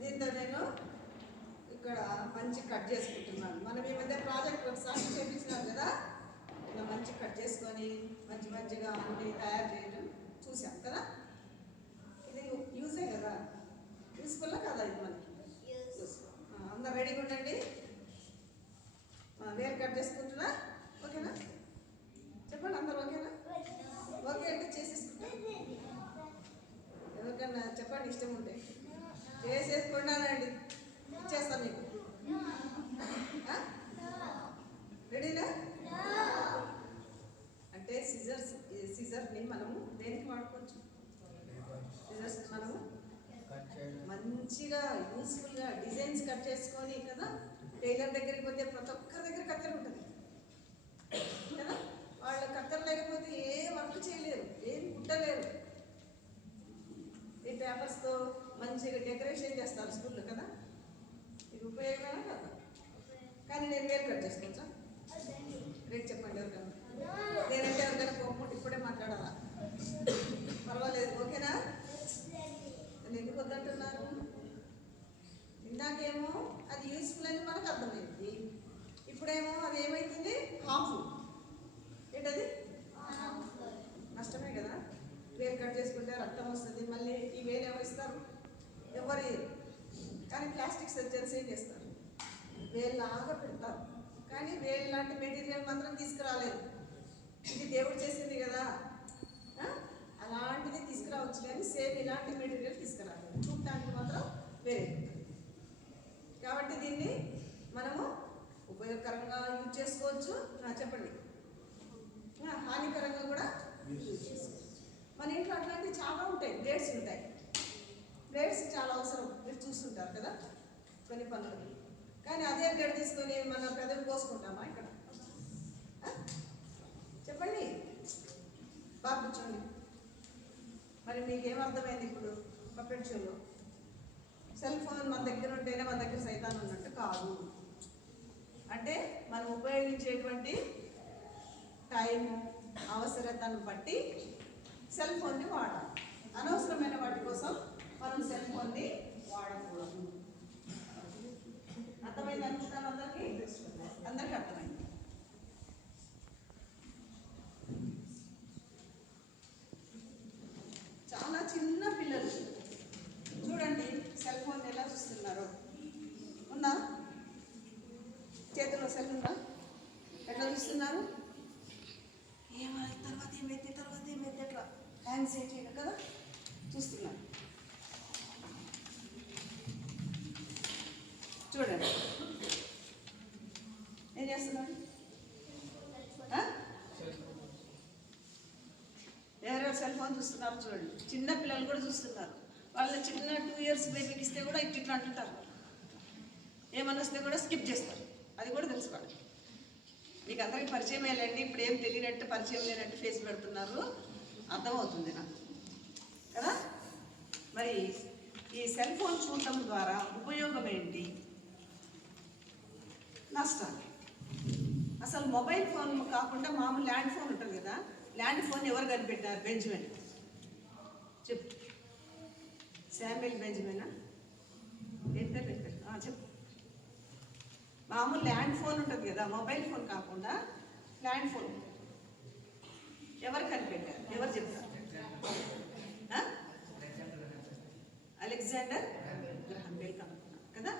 దీంతో నేను ఇక్కడ మంచి కట్ చేసుకుంటున్నాను. మనం ఈ మధ్య ప్రాజెక్ట్ ఒకసారి చేయించినాం కదా, ఇలా మంచి కట్ చేసుకొని మంచిగా అన్ని తయారు చేయడం చూసాం కదా. ఇది యూజే కదా, యూస్ఫుల్లా కదా ఇది మనకి? అందరు రెడీగా ఉండండి. వేరు కట్ చేసుకుంటున్నా, ఓకేనా? చెప్పండి అందరు ఓకేనా? ఓకే అంటే చేసేసుకుంటా. ఎవరికన్నా చెప్పండి ఇష్టం ఉంటే చేసేసుకున్నానండి, ఇచ్చేస్తాను మీకు. రెడీనా? అంటే సిజర్ని మనము దేనికి వాడుకోవచ్చు? సిజర్స్ మనము మంచిగా యూస్ఫుల్గా డిజైన్స్ కట్ చేసుకొని కదా. టైలర్ దగ్గరికి పోతే ప్రతి ఒక్కరి దగ్గర కత్తెర ఉంటుంది కదా. వాళ్ళు కత్తెర లేకపోతే ఏ వర్క్ చేయలేరు, ఏం కుట్టలేరు. ఈ పేపర్స్తో మంచిగా డెకరేషన్ చేస్తారు స్కూల్లో కదా. ఇది ఉపయోగమేనా కదా? కానీ నేను వేరు కట్ చేసుకోవచ్చా? రేపు చెప్పండి ఎవరికన్నా. నేనంటే ఎవరికైనా కోపం ఇప్పుడే మాట్లాడాలా? పర్వాలేదు, ఓకేనా? ఎందుకు వద్దంటున్నారు? ఇందాకేమో అది యూస్ఫుల్ అని మనకు అర్థమైంది, ఇప్పుడేమో అది ఏమవుతుంది? హార్మ్ఫుల్. ఏంటది? నష్టమే కదా. వేలు కట్ చేసుకుంటే రక్తం వస్తుంది, మళ్ళీ ఈ వేలు ఎవరు ఇస్తారు? ఎవరు. కానీ ప్లాస్టిక్ సర్జన్స్ ఏం చేస్తారు? వేలు లాగా పెడతారు, కానీ వేలు లాంటి మెటీరియల్ మాత్రం తీసుకురాలేదు. ఇది దేవుడు చేసింది కదా, అలాంటిది తీసుకురావచ్చు, కానీ సేమ్ ఇలాంటి మెటీరియల్ తీసుకురాలేదు. చూడటానికి మాత్రం వేరే. కాబట్టి దీన్ని మనము ఉపయోగకరంగా యూజ్ చేసుకోవచ్చు, చెప్పండి, హానికరంగా కూడా యూజ్ చేసుకోవచ్చు. మన ఇంట్లో అట్లా ఉంటాయి, బ్లేడ్స్ ఉంటాయి. బ్లేడ్స్ చాలా అవసరం, మీరు చూస్తుంటారు కదా కొన్ని పనులు. కానీ అదే బ్లేడ్ తీసుకొని మన పెదవి కోసుకుంటామా ఇక్కడ? చెప్పండి, బాగా కూర్చోండి. మరి మీకేం అర్థమైంది ఇప్పుడు ప్రపంచంలో? సెల్ ఫోన్ మన దగ్గర ఉంటేనే మన దగ్గర సైతాన్ ఉన్నట్టు కాదు. అంటే మనం ఉపయోగించేటువంటి టైము అవసరతను బట్టి సెల్ ఫోన్ని వాడాలి. అనవసరమైన వాటి కోసం మనం సెల్ ఫోన్ని వాడకూడదు. అర్థమైంది అనుకుంటాను అందరికీ అర్థమైంది. చాలా చిన్న పిల్లలు చూడండి సెల్ ఫోన్ ఎలా చూస్తున్నారు. ఉందా చేతిలో సెల్ ఉందా? ఎట్లా చూస్తున్నారు? తర్వాత ఏమైతే ఎట్లా హ్యాండ్స్ చేయడం కదా చూస్తున్నారు. చూడండి ఏం చేస్తున్నారు? ఎవరెవరు సెల్ ఫోన్ చూస్తున్నారు చూడండి. చిన్న పిల్లలు కూడా చూస్తున్నారు. వాళ్ళ చిన్న 2 years బేబీకి ఇస్తే కూడా ఇట్లా అంటుంటారు. ఏమన్నా వస్తే కూడా స్కిప్ చేస్తారు. అది కూడా తెలుసుకోండి. మీకు అందరికి పరిచయం అయ్యాలండి. ఇప్పుడు ఏం తెలియనట్టు పరిచయం లేనట్టు ఫేస్ పెడుతున్నారు, అర్థమవుతుంది నాకు కదా. మరి ఈ సెల్ ఫోన్ చూడటం ద్వారా ఉపయోగం ఏంటి, నష్టాలు? అసలు మొబైల్ ఫోన్ కాకుండా మామూలు ల్యాండ్ ఫోన్ ఉంటుంది కదా, ల్యాండ్ ఫోన్ ఎవరు కనిపెట్టారు? బెంజమిన్. చెప్పు, శామ్యుయల్ బెంజమినా? ఏం కనిపెట్టారు? చెప్పు. మామూలు ల్యాండ్ ఫోన్ ఉంటుంది కదా, మొబైల్ ఫోన్ కాకుండా ల్యాండ్ ఫోన్ ఎవరు కనిపెట్టారు? ఎవరు చెప్తారు? అలెగ్జాండర్ గ్రహం బెల్ కనుక్కున్నాం కదా.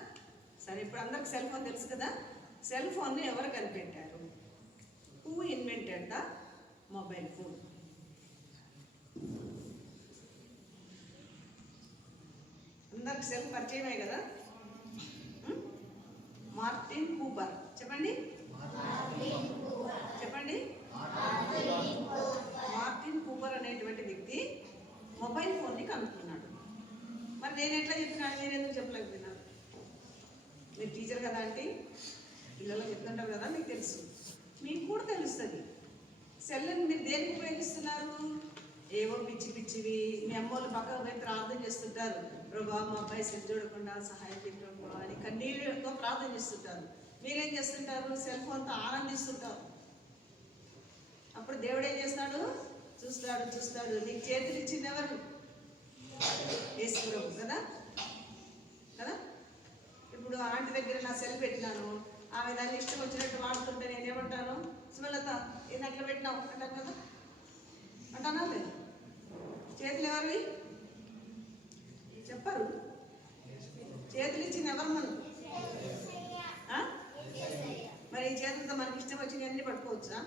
సరే, ఇప్పుడు అందరికి సెల్ ఫోన్ తెలుసు కదా. సెల్ ఫోన్ని ఎవరు కనిపెట్టారు? Who invented the mobile phone? అందరికి సెల్ పరిచయమే కదా. Martin Cooper. చెప్పండి చెప్పండి. మార్టిన్ కూపర్ అనేటువంటి వ్యక్తి మొబైల్ ఫోన్ని కనుక్కున్నాడు. మరి నేను ఎట్లా చెప్పినాను, నేను ఎందుకు చెప్పలేకపోయినా? మీరు టీచర్ కదా అంటే పిల్లలకు చెప్తుంటారు కదా, మీకు తెలుసు. మీకు కూడా తెలుస్తుంది. సెల్ని మీరు దేనికి ఉపయోగిస్తున్నారు? ఏవో పిచ్చి పిచ్చివి మీ అమ్మోళ్ళు పక్కకు పోయి ప్రార్థన చేస్తుంటారు. ప్రభా మా అబ్బాయి సెల్ చూడకుండా సహాయం ప్రభా అని కన్నీళ్ళతో ప్రార్థన చేస్తుంటారు. మీరేం చేస్తుంటారు? సెల్ ఫోన్తో ఆనందిస్తుంటారు. అప్పుడు దేవుడు ఏం చేస్తాడు? చూస్తాడు. నీకు చేతులు ఇచ్చింది ఎవరు? యేసు ప్రభు కదా కదా. ఇప్పుడు ఆంటీ దగ్గర నా సెల్ పెట్టినాను, ఆమె దాన్ని ఇష్టం వచ్చినట్టు వాడుతుంటే నేనేమంటాను? సుమలత ఏది అట్లా పెట్టినావు అంటాను కదా, అంటానా లేదు? చేతులు ఎవరివి చెప్పరు? చేతులు ఇచ్చింది ఎవరు? మనం. మరి ఈ చేతులతో మనకి ఇష్టం వచ్చినవి అన్నీ పట్టుకోవచ్చా?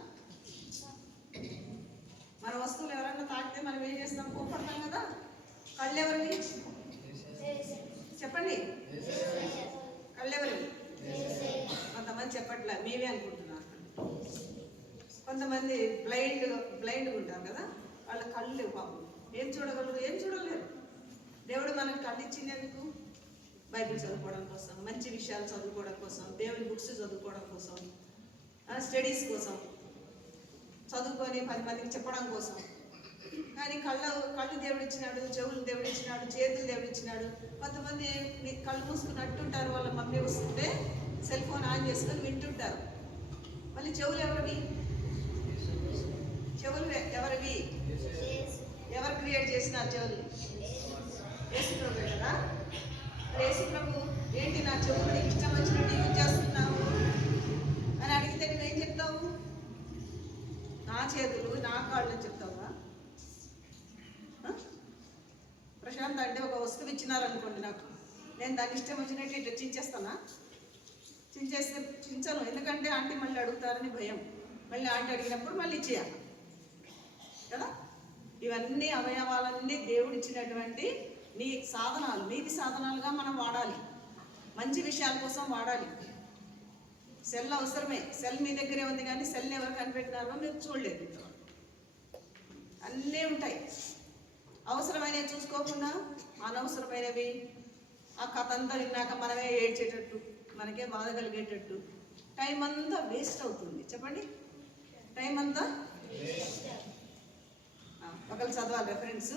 మన వస్తువులు ఎవరైనా తాకితే మనం ఏం చేస్తాం? కోపడతాం కదా. కళ్ళు ఎవరివి చెప్పండి? కళ్ళు ఎవరివి? కొంతమంది చెప్పట్లే, మేమే అనుకుంటున్నాను. కొంతమంది బ్లైండ్గా ఉంటారు కదా, వాళ్ళ కళ్ళు లేవు పాపం. ఏం చూడగలరు? ఏం చూడలేరు. దేవుడు మనకు కళ్ళు ఇచ్చింది ఎందుకు? బైబిల్ చదువుకోవడం కోసం, మంచి విషయాలు చదువుకోవడం కోసం, దేవుడి బుక్స్ చదువుకోవడం కోసం, స్టడీస్ కోసం, చదువుకొని 10 మందికి చెప్పడం కోసం. కానీ కళ్ళు దేవుడు ఇచ్చినాడు, చెవులు దేవుడు ఇచ్చినాడు, చేతులు దేవుడు ఇచ్చినాడు. కొంతమంది కళ్ళు మూసుకున్నట్టుంటారు. వాళ్ళ మమ్మీ వస్తుంటే సెల్ ఫోన్ ఆన్ చేసుకొని వింటుంటారు. మళ్ళీ చెవులు ఎవరివి? చెవులు ఎవరివి? ఎవరు క్రియేట్ చేసినారు చెవులు? యేసు ప్రభు కదా. యేసు ప్రభు ఏంటి నా చెవులు నీకు ఇష్టం వచ్చినట్టు యూజ్ చేస్తున్నావు అని అడిగితే నువ్వేం చెప్తావు? నా చేతులు నా కాళ్ళు చెప్తావా? ప్రశాంత్ అంటే ఒక వస్తువు ఇచ్చినారనుకోండి నాకు, నేను దానికి ఇష్టం వచ్చినట్టు ఇట్లా చించేస్తానా? చించను. ఎందుకంటే ఆంటీ మళ్ళీ అడుగుతారని భయం. మళ్ళీ ఆంటీ అడిగినప్పుడు మళ్ళీ ఇచ్చేయాలి కదా. ఇవన్నీ అవయవాలన్నీ దేవుడు ఇచ్చినటువంటి నీతి సాధనాలుగా మనం వాడాలి. మంచి విషయాల కోసం వాడాలి. సెల్ అవసరమే. సెల్ మీ దగ్గరే ఉంది, కానీ సెల్ని ఎవరు కనిపెట్టినారో మీరు చూడలేదు. అన్నీ ఉంటాయి, అవసరమైన తీసుకోకుండా అనవసరమైనవి ఆ కథ అంతా విన్నాక మనమే ఏడ్చేటట్టు, మనకే బాధ కలిగేటట్టు టైం అంతా వేస్ట్ అవుతుంది. చెప్పండి, టైం అంతా ఒకళ్ళు చదవాలి రెఫరెన్స్.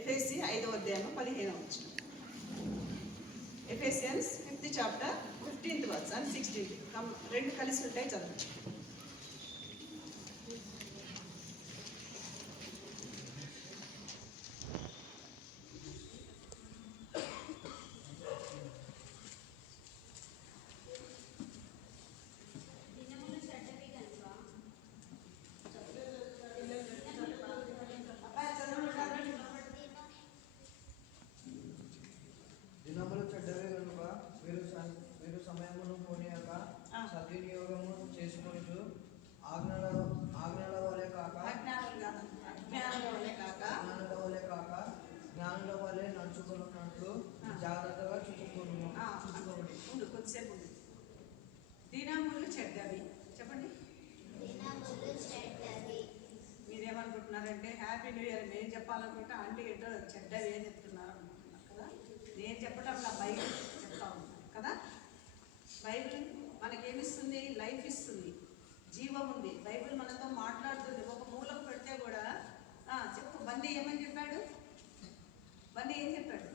ఎఫెసీ 5వ అధ్యాయం 15వ వచనం. Ephesians 5th chapter 15th verse and 16th. రెండు కలిసి ఉంటాయి, చదవండి. దినములు చెడ్డవి కనుక దినములు చెడ్డవే కనుక మీరు సమయమును పోనీయక సద్వినియోగము చేసుకొనుచు ఆజ్ఞల వలె కాక జ్ఞానుల వలె నడుచుకున్నట్లు జాగ్రత్తగా చూసుకోండి. కొద్దిసేపు ఉండు. దినములు చెడ్డవి. చెప్పండి, మీరేమనుకుంటున్నారంటే హ్యాపీ న్యూ ఇయర్ నేను చెప్పాలనుకుంటే ఆంటీ ఏంటో చెడ్డవి ఏం చెప్తున్నారు అనుకుంటున్నారు కదా. నేను చెప్పడం నా బైబిల్ చెప్తా ఉన్నాను కదా. బైబిల్ మనకేమిస్తుంది? లైఫ్ ఇస్తుంది, జీవం ఉంది. బైబిల్ మనతో మాట్లాడుతుంది. ఒక మూలకు పెడితే కూడా చెప్పు. బన్నీ ఏమని చెప్పాడు? బన్నీ ఏం చెప్పాడు?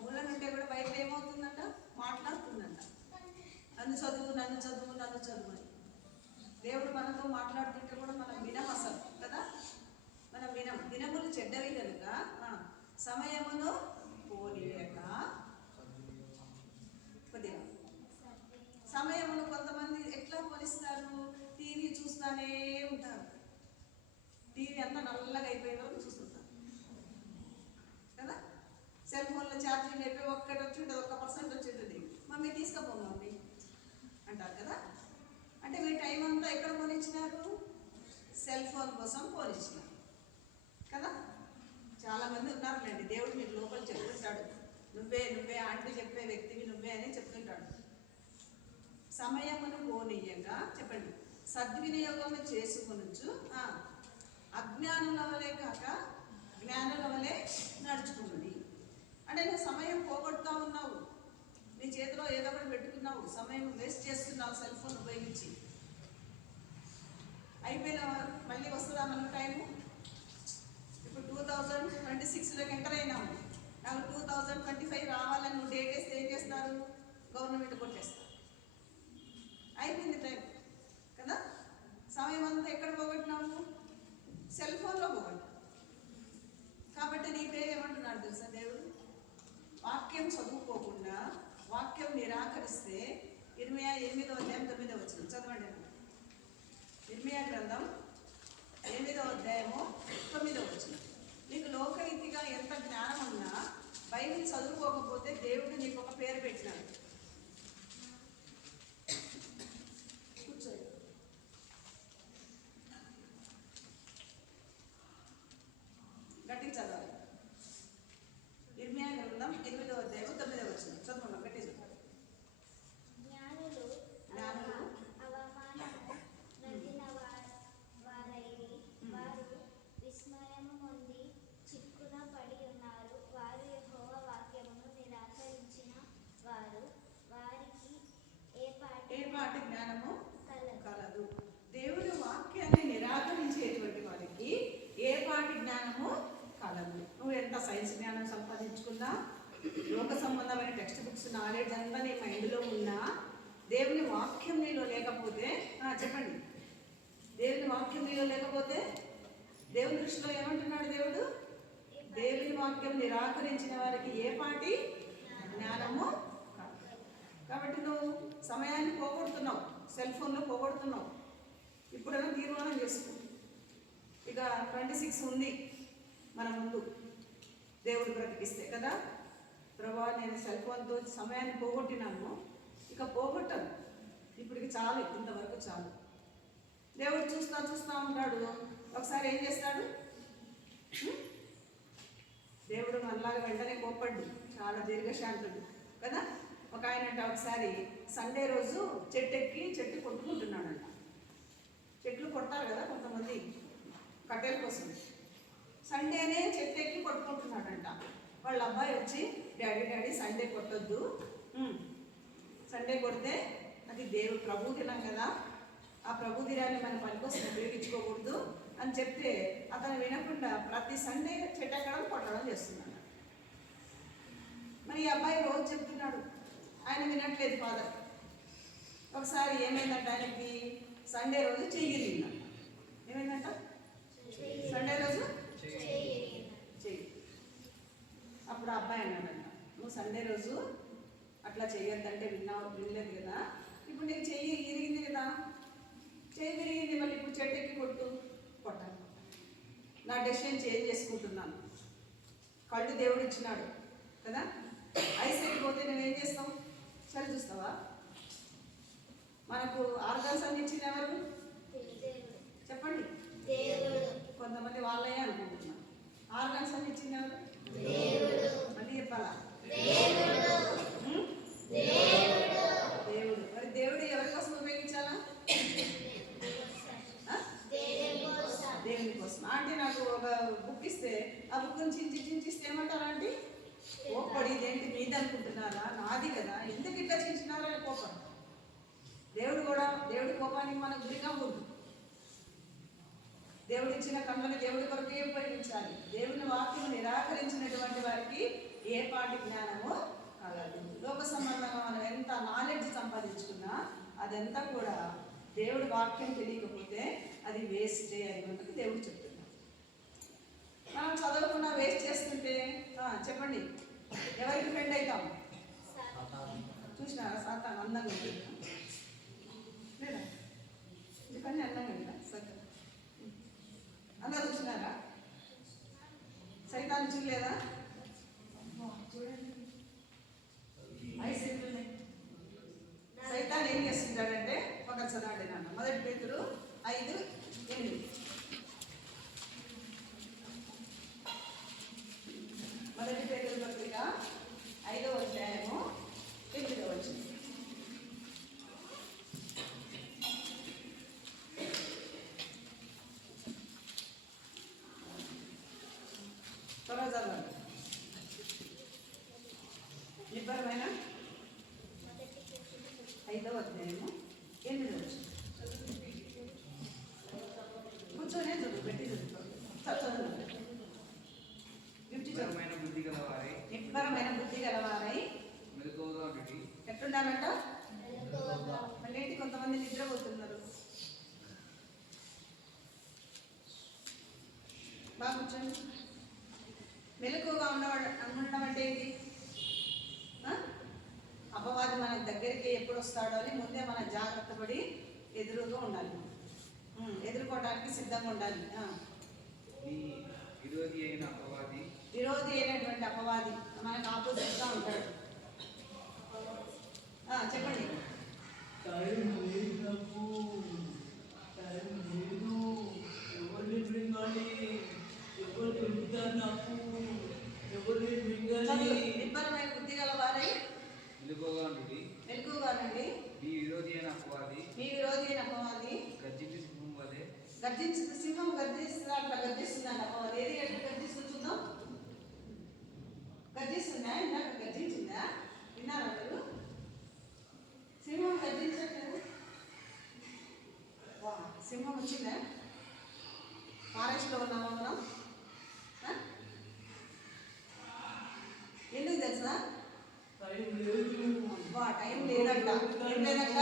మూలను ఉంటే కూడా బైబిల్ ఏమవుతుందంట? మాట్లాడుతుందంట. నన్ను చదువు, నన్ను చదువు, నన్ను చదువు అని. దేవుడు మనతో మాట్లాడుతుంటే కూడా మనం వినం అసలు కదా. మనం వినం. దినములు చెడ్డవి కనుక సమయమును పోనీయక. కొద్దిగా సమయమును కొంతమంది ఎట్లా పోలిస్తారు? టీవీ చూస్తానే ఉంటారు. టీవీ అంతా నల్లగా అయిపోయిన వాళ్ళు చూస్తుంటారు కదా. సెల్ ఫోన్లో ఛార్జింగ్ అయిపోయి ఒక్కటి వచ్చి ఉంటుంది, 1% వచ్చి ఉంటుంది. మమ్మీ తీసుకపో మమ్మీ అంటారు కదా. అంటే మీ టైం అంతా ఎక్కడ పోనిచ్చినారు? సెల్ ఫోన్ కోసం పోనిచ్చినారు కదా. చాలామంది ఉన్నారులేండి. దేవుడు మీకు లోపల చెప్తుంటాడు, నువ్వే నువ్వే ఆంటీ చెప్పే వ్యక్తివి నువ్వే అని చెప్తుంటాడు. సమయమును పోనీయంగా చెప్పండి, సద్వినియోగము చేసుకొనుచు అజ్ఞానుల వలె కాక జ్ఞానుల వలె నడుచుకున్నది. అంటే నువ్వు సమయం పోగొడుతూ ఉన్నావు, నీ చేతిలో ఏదో ఒకటి పెట్టుకున్నావు, సమయం వేస్ట్ చేస్తున్నావు సెల్ ఫోన్ ఉపయోగించి. అయిపోయిన మళ్ళీ వస్తుందా మనకు టైము? ఇప్పుడు 2026లోకి ఎంటర్ అయినాము. నాకు 2025 రావాలని నువ్వు డేట్ వేస్తే ఏం చేస్తారు? గవర్నమెంట్ కొట్టేస్తారు. అయిపోయింది టైం కదా. సమయం అంతా ఎక్కడ పోగొట్టినావు? సెల్ ఫోన్లో పోగొట్టావు. కాబట్టి నీ పేరు ఏమంటున్నాడు తెలుసా దేవుడు? వాక్యం చదువుకోకుండా వాక్యం నిరాకరిస్తే ఇర్మియా 8వ అధ్యాయం 9వ వచనం చదవండి. ఇర్మియా గ్రంథం 8వ అధ్యాయము 9వ వచనం. నీకు లోకరీతిగా ఎంత జ్ఞానం ఉన్నా బైబిల్ చదువుకోకపోతే దేవుడు నీకు ఒక పేరు పెట్టినాడు. కూర్చోండి. గట్టిగా చదవాలి. ఇర్మియా గ్రంథం 8వ అధ్యాయం 9వ వచనం చదవమ్మా, గట్టిగా చదవాలి. జ్ఞానులు అవమానము నొందిన వారైరి, వారు విస్మయము పొంది చిక్కున పడి ఉన్నారు. వారు యెహోవా వాక్యమును నిరాకరించిన వారు, వారికి ఏ పాటి జ్ఞానము కలదు. కలదు. దేవుడి వాక్యాన్ని నిరాకరించేటువంటి వారికి ఏ పాటి జ్ఞానము కలదు. నువ్వు ఎంత సైన్స్ జ్ఞానం సంపాదించుకున్నా, లోక సంబంధమైన టెక్స్ట్ బుక్స్ నాలెడ్జ్ అంతా నీ మైండ్లో ఉన్నా, దేవుని వాక్యం నీలో లేకపోతే చెప్పండి, దేవుని వాక్యం నీలో లేకపోతే దేవుని దృష్టిలో ఏమంటున్నాడు దేవుడు? దేవుని వాక్యం నిరాకరించిన వారికి ఏ పాటి జ్ఞానము కాదు. కాబట్టి నువ్వు సమయాన్ని పోగొడుతున్నావు, సెల్ ఫోన్లో పోగొడుతున్నావు. ఇప్పుడైనా తీర్మానం చేసుకో. ఇక 26 ఉంది మన ముందు, దేవుడు బ్రతికిస్తే కదా. ప్రభా, నేను సెల్ ఫోన్తో సమయాన్ని పోగొట్టినాను, ఇక పోగొట్టను, ఇప్పటికి చాలు, ఇంతవరకు చాలు. దేవుడు చూస్తూ ఉంటాడు. ఒకసారి ఏం చేస్తాడు? దేవుడు మనలాగా వెంటనే కోప్పడ్డు, చాలా దీర్ఘశాంతుడు కదా. ఒక ఆయన అంటే ఒకసారి సండే రోజు చెట్టు ఎక్కి చెట్టు కొట్టుకుంటున్నాడంట. చెట్లు కొట్టారు కదా కొంతమంది కట్టెల కోసం. సండేనే చెట్టు ఎక్కి కొట్టుకుంటున్నాడంట. వాళ్ళ అబ్బాయి వచ్చి డాడీ డాడీ సండే కొట్టొద్దు, సండే కొడితే అది దేవుడు ప్రభు దినం కదా, ఆ ప్రభు దినాన్ని మన పని కోసం ఉపయోగించుకోకూడదు అని చెప్తే అతను వినకుండా ప్రతి సండే చెట్టెక్కడం కొట్టడం చేస్తున్నాడు. మరి ఈ అబ్బాయి రోజు చెప్తున్నాడు, ఆయన వినట్లేదు ఫాదర్. ఒకసారి ఏమైందంట, ఆయనకి సండే రోజు చెయ్యిందంట. ఏమైందంట? సండే రోజు చెయ్యి. అప్పుడు ఆ అబ్బాయి అన్నాడంట, నువ్వు సండే రోజు అట్లా చెయ్యొద్దంటే వినలేదు కదా, ఇప్పుడు నీకు చెయ్యి ఇరిగింది కదా, చెయ్యి విరిగింది, మళ్ళీ ఇప్పుడు చెట్టెక్కి కొట్టాను. నా డెసిషన్ చేంజ్ చేసుకుంటున్నాను. కళ్ళు దేవుడు ఇచ్చినాడు కదా, ఐసైట్ పోతే నువ్వేం చేస్తావు? సరే చూస్తావా? మనకు ఆర్గాన్స్ అన్ని ఇచ్చింది ఎవరు చెప్పండి? కొంతమంది వాళ్ళే అనుకుంటున్నారు. ఆర్గాన్స్ అన్ని ఇచ్చింది ఎవరు? మళ్ళీ చెప్పాలా? దేవుడు. మరి దేవుడు ఎవరి కోసం ఉపయోగించాలా? దేవుని కోసం. అంటే నాకు ఒక బుక్ ఇస్తే ఆ బుక్ చించిస్తే ఏమంటారా అంటే, కోప్పడి ఇదేంటి మీది అనుకుంటున్నారా, నాది కదా, ఎందుకు ఇట్లా చించినారా అని కోపం. దేవుడు కూడా దేవుడి కోపానికి మనకు గురి కాకూడదు. దేవుడు ఇచ్చిన కన్నులను దేవుడి కొరకే ఉపయోగించాలి. దేవుని వాక్యం నిరాకరించినటువంటి వారికి ఏ పాటి జ్ఞానము కలదు. లోక సంబంధంగా మనం ఎంత నాలెడ్జ్ సంపాదించుకున్నా అదంతా కూడా దేవుడి వాక్యం తెలియకపోతే అది వేస్టే అని మనకు దేవుడు చెప్తున్నాడు. మనం చదవకుండా వేస్ట్ చేస్తుంటే చెప్పండి ఎవరికి ఫ్రెండ్ అవుతాం? చూసినారా? సాతాను అందంగా ఉంటుంది లేదా? చెప్పండి, అందంగా ఉందా సత్యం? అందరూ చూసినారా? సైతాన్ని చూడలేదా? చూడండి సైతాన్ ఏం చేస్తుంటాడంటే, ఒక చదవండి నాన్న, 1 పేతురు 5:8. 1 పేతురు పత్రిక 5వ అధ్యాయము 8వ వచనం. త్వరగా చదవండి. నిబ్బరమైన 5వ అధ్యాయము 8వ వచనం. కూర్చొనే చదువు, పెట్టి చదువు. నిబ్బరమైన బుద్ధి గలవారై ఎట్లుండాలంట? మళ్ళీ కొంతమంది నిద్రపోతున్నారు. బాగా కూర్చోండి. మెలకువగా ఉండడం అంటే ఏంటి? అపవాది మన దగ్గరికి ఎప్పుడు వస్తాడో అని ముందే మన జాగ్రత్త పడి ఎదురుగా ఉండాలి, ఎదుర్కోవడానికి సిద్ధంగా ఉండాలి. విరోధి అయినటువంటి అపవాది మనకు ఆపోజిట్గా ఉంటాడు. చెప్పండి. నిబ్బరమైన బుద్ధి గల వారై మెలకువగా నుండి మీ విరోధి అయిన అపవాది గర్జించు సింహం గర్జిస్తుంది, అట్లా గర్జిస్తుందండి అపవాది. ఏది ఎట్లా గర్జిస్తుంది చూద్దాం. గర్జిస్తుందా? ఇందాక గర్జించిందా? విన్నారా మీరు? సింహం గర్జించట్లేదు. సింహం వచ్చిందా? ఫారెస్ట్లో ఉన్నామా మనం? ఎందుకు తెలుసా? అబ్బా టైం లేదంట. ఏం లేదంట?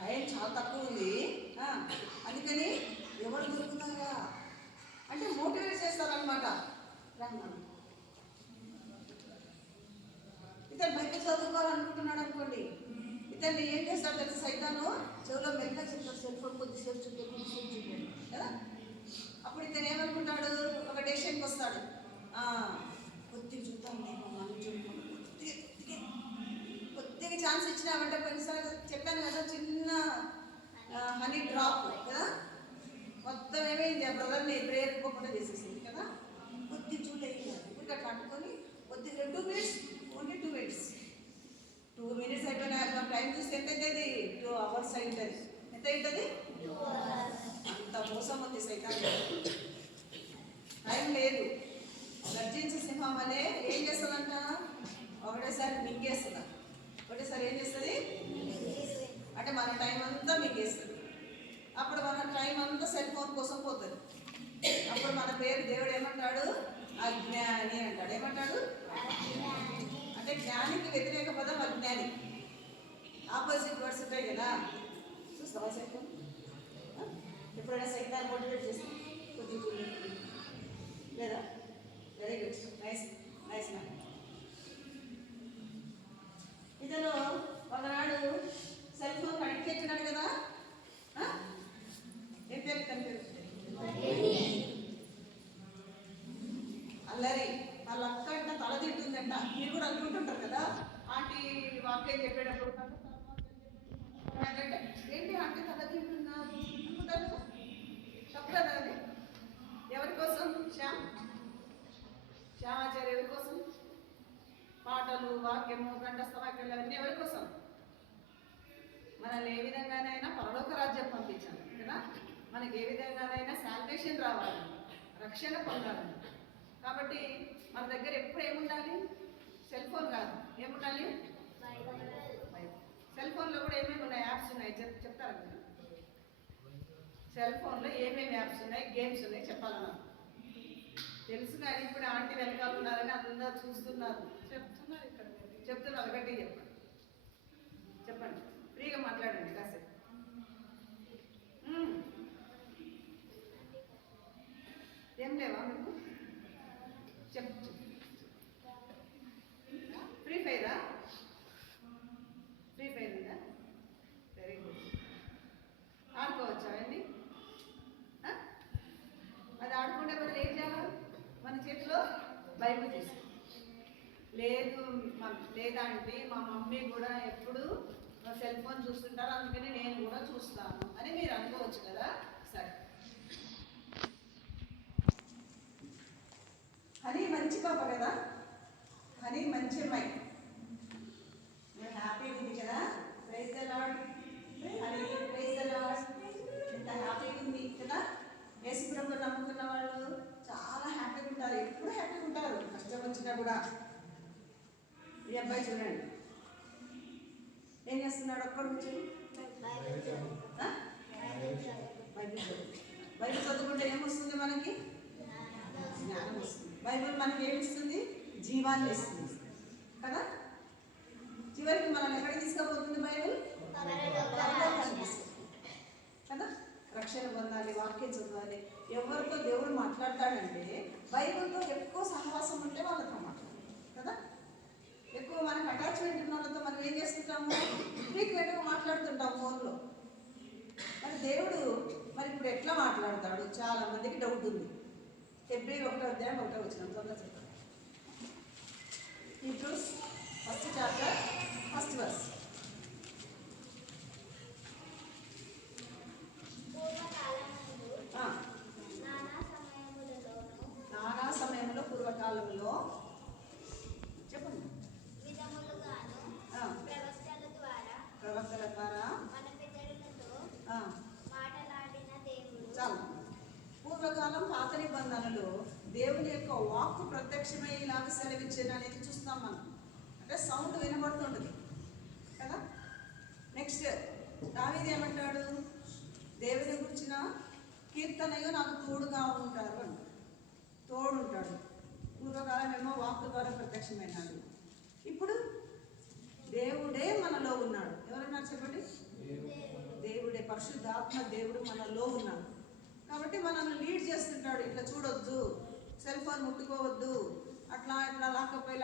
టైం చాలా తక్కువ ఉంది, అందుకని ఎవరు దొరుకుతారా అంటే మోటివేట్ చేస్తారనమాట. ఇతను బైబిల్ చదువుకోవాలనుకుంటున్నాడు అనుకోండి, ఇతన్ని ఏం చేస్తాడు తెలుసు? సైతాను చెవులో మెల్లగా చెప్తాడు, సెల్ ఫోన్ కొద్దిసేపు చూడండి కదా. అప్పుడు ఇతను ఏమనుకుంటాడు? ఒక డెసిషన్కి వస్తాడు, కొద్దిగా చూద్దాం, కొద్దిగా ఛాన్స్ ఇచ్చినామంటే కొన్నిసార్లు చెప్పాను కదా, చిన్న హనీ డ్రాప్ కదా, మొత్తం ఏమైంది? ఆ బ్రదర్ని ప్రేయర్ పోకుండా చేసేసింది కదా. కొద్దిగా చూడలేదు, ఇప్పుడు అట్లా ఒకటేసారి మింగేస్తుందా? ఒకటేసారి ఏం చేస్తుంది అంటే మన టైం అంతా మింగేస్తుంది. అప్పుడు మన టైం అంతా సెల్ ఫోన్ కోసం పోతుంది. అప్పుడు మన పేరు దేవుడు ఏమంటాడు? అజ్ఞాని అంటాడు. ఏమంటాడు? అంటే జ్ఞానికి వ్యతిరేక పదం అజ్ఞాని. ఆపోజిట్ వర్డ్స్ ఉంటాయి కదా. చూస్తావా సెల్ ఫోన్? ఎప్పుడైనా సైకిల్ మోటివేట్ చేస్తాం కొద్దిగా లేదా? Very good, nice nice ma'am. ఇతను ఒకనాడు సెల్ ఫోన్ అడిక్ట్ చేస్తున్నాడు కదా. ఏం పేరు తన పేరు? అల్లరి. వాళ్ళ అక్క అంట తల తింటుందంట. మీరు కూడా అనుకుంటుంటారు కదా, ఆంటీ వాక్యం చెప్పేటప్పుడు ఏంటి ఆంటీ తల తింటున్నారు అనుకుంటారు. తప్పు కదా అది. ఎవరి కోసం? శ్యామాచార్య ఎవరి కోసం? పాటలు, వాక్యము, కంఠస్థ వాక్యాలు అవన్నీ ఎవరి కోసం? మనల్ని ఏ విధంగానైనా పరలోక రాజ్యం పంపించాలి కదా. మనకి ఏ విధంగానైనా సాల్వేషన్ రావాలి, రక్షణ పొందాలి. కాబట్టి మన దగ్గర ఎప్పుడు ఏముండాలి? సెల్ ఫోన్ కాదు, ఏముండాలి? సెల్ ఫోన్లో కూడా ఏమేమి ఉన్నాయి? యాప్స్ ఉన్నాయి. చెప్తారా మీరు? సెల్ ఫోన్లో ఏమేమి యాప్స్ ఉన్నాయి, గేమ్స్ ఉన్నాయి చెప్పాలన్నా తెలుసు. కానీ ఇప్పుడు ఆంటీ వెనకాల ఉన్నారని అందరూ చూస్తున్నారు. చెప్తున్నారు, ఇక్కడ చెప్తున్నారు. గట్టి చెప్పండి, చెప్పండి, ఫ్రీగా మాట్లాడండి కాసేపు. ఏం లేవా మీకు? చెప్పు. ఫ్రీ ఫైరా? ఫ్రీ ఫైర్ ఉందా? Very good. ఆడుకోవచ్చా అవన్నీ? అది ఆడుకుంటే బదులు ఏం చేయాలి? మన చేతిలో బైబిల్ తీసుకో. లేదు లేదంటే మా మమ్మీ కూడా ఎప్పుడు సెల్ ఫోన్ చూస్తుంటారు, అందుకని నేను కూడా చూస్తాను అని మీరు అనుకోవచ్చు కదా. సరే, హనీ మంచి పాప కదా. హనీ మంచి అమ్మాయి, హ్యాపీగా ఉంది కదా. Praise the lord. Honey praise the lord. ఎంత హ్యాపీగా ఉంది కదా. యేసుప్రభువుని నమ్ముకున్న వాళ్ళు చాలా హ్యాపీగా ఉంటారు, ఎప్పుడు హ్యాపీగా ఉంటారు, కష్టం వచ్చినా కూడా. ఈ అబ్బాయి చూడండి ఏం చేస్తున్నాడు? ఒక్కడు కూర్చొని బైబిల్ చదువుకుంటే ఏమొస్తుంది మనకి? జ్ఞానం వస్తుంది. బైబిల్ మనకి ఏమిస్తుంది? జీవాన్ని ఇస్తుంది కదా. చివరికి మనం ఎక్కడికి తీసుకుపోతుంది బైబిల్? కదా. రక్షణ పొందాలి, వాక్యం చదవాలి. ఎవరితో దేవుడు మాట్లాడతాడంటే బైబిల్తో ఎక్కువ సహవాసం ఉంటే వాళ్ళతో మాట్లాడాలి కదా. ఎక్కువ మనకు అటాచ్మెంట్ ఉన్న వాళ్ళతో మనం ఏం చేస్తుంటాము? ఫ్రీక్వెంట్గా మాట్లాడుతుంటాం ఫోన్లో. మరి దేవుడు మరి ఇప్పుడు ఎట్లా మాట్లాడతాడు? చాలా మందికి డౌట్ ఉంది. Hebrew 1:1 తొందరగా చెప్తాను. Hebrews 1st chapter 1st verse. నానా సమయంలో పూర్వకాలంలో చెప్పండి ప్రవక్తల ద్వారా చాలా పూర్వకాలం పాత నిబంధనలో దేవుని యొక్క వాక్కు ప్రత్యక్షమై ఇలాగ సెలవిచ్చాను అనేది చూస్తాం మనం. అంటే సౌండ్ వినబడుతుంటుంది కదా. నెక్స్ట్ దావీదు ఏమంటాడు? దేవుని గురించిన కీర్తనయు నాకు తోడుగా ఉంటారు అంట. తోడుంటాడు. పూర్వకాలం ఏమో వాక్కు ద్వారా ప్రత్యక్షమైనాడు. ఇప్పుడు దేవుడే మనలో ఉన్నాడు. ఎవరన్నారు చెప్పండి? దేవుడే, పరిశుద్ధాత్మ దేవుడు మనలో ఉన్నాడు. కాబట్టి మనల్ని లీడ్ చేస్తుంటాడు. ఇట్లా చూడొద్దు, సెల్ ఫోన్ ముట్టుకోవద్దు, అట్లా ఇట్లా లాక్కపోయి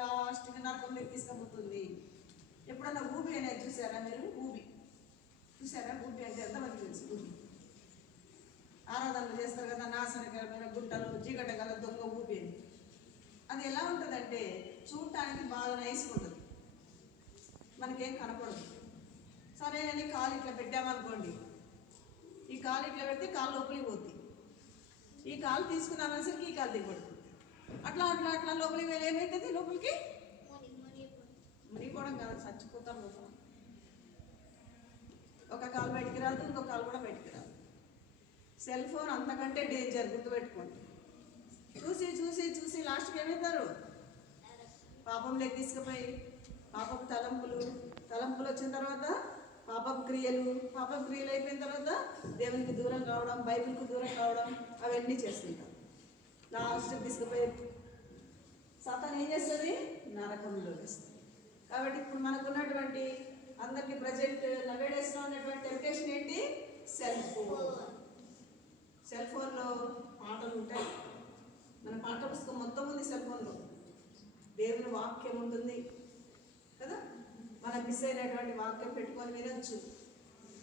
లాస్ట్కి నరకంలోకి తీసుకుపోతుంది. ఎప్పుడన్నా ఊబి అనేది చూసారా మీరు? ఊబి చూసారా? ఊబి అంటే ఎంతమంది తెలుసు? ఊబి ఆరాధనలు చేస్తారు కదా, నాశనకరమైన గుంటలు, చీకట గల దొంగ ఊబి అని. అది ఎలా ఉంటుందంటే చూడటానికి బాగా నైస్గా ఉంటుంది, మనకేం కనపడదు. సరే అని కాలు ఇట్లా పెట్టామనుకోండి, ఈ కాలు ఇట్లా పెడితే కాలు లోపలికి పోతుంది. ఈ కాలు తీసుకున్నామనేసరికి ఈ కాలు దిగబడుతుంది. అట్లా అట్లా అట్లా లోపలికి వెళ్ళి ఏమవుతుంది? లోపలికి మునిగిపోవడం కాదు, చచ్చిపోతాం లోపల. ఒక కాలు బయటికి రాదు, ఇంకో కాలు కూడా బయటికి రాదు. సెల్ ఫోన్ అంతకంటే డేంజర్, గుర్తుపెట్టుకోండి. చూసి చూసి చూసి లాస్ట్కి ఏమవుతారు? పాపంలోకి తీసుకుపోయి పాపపు తలంపులు వచ్చిన తర్వాత పాపపు క్రియలు అయిపోయిన తర్వాత దేవునికి దూరం కావడం, బైబిల్కి దూరం కావడం, అవన్నీ చేస్తుంటారు. లాస్ట్కి తీసుకుపోయి సాతాను ఏం చేస్తుంది? నరకంలో వేస్తుంది. కాబట్టి ఇప్పుడు మనకున్నటువంటి అందరికీ ప్రజెంట్ నవేడేస్లో ఉన్నటువంటి టెంప్టేషన్ ఏంటి? సెల్ ఫోన్లో పాటలు ఉంటాయి. మన పాఠ పుస్తకం మొత్తం ఉంది సెల్ ఫోన్లో. దేవుని వాక్యం ఉంటుంది కదా, మనం మిస్ అయినటువంటి వాక్యం పెట్టుకొని వినొచ్చు.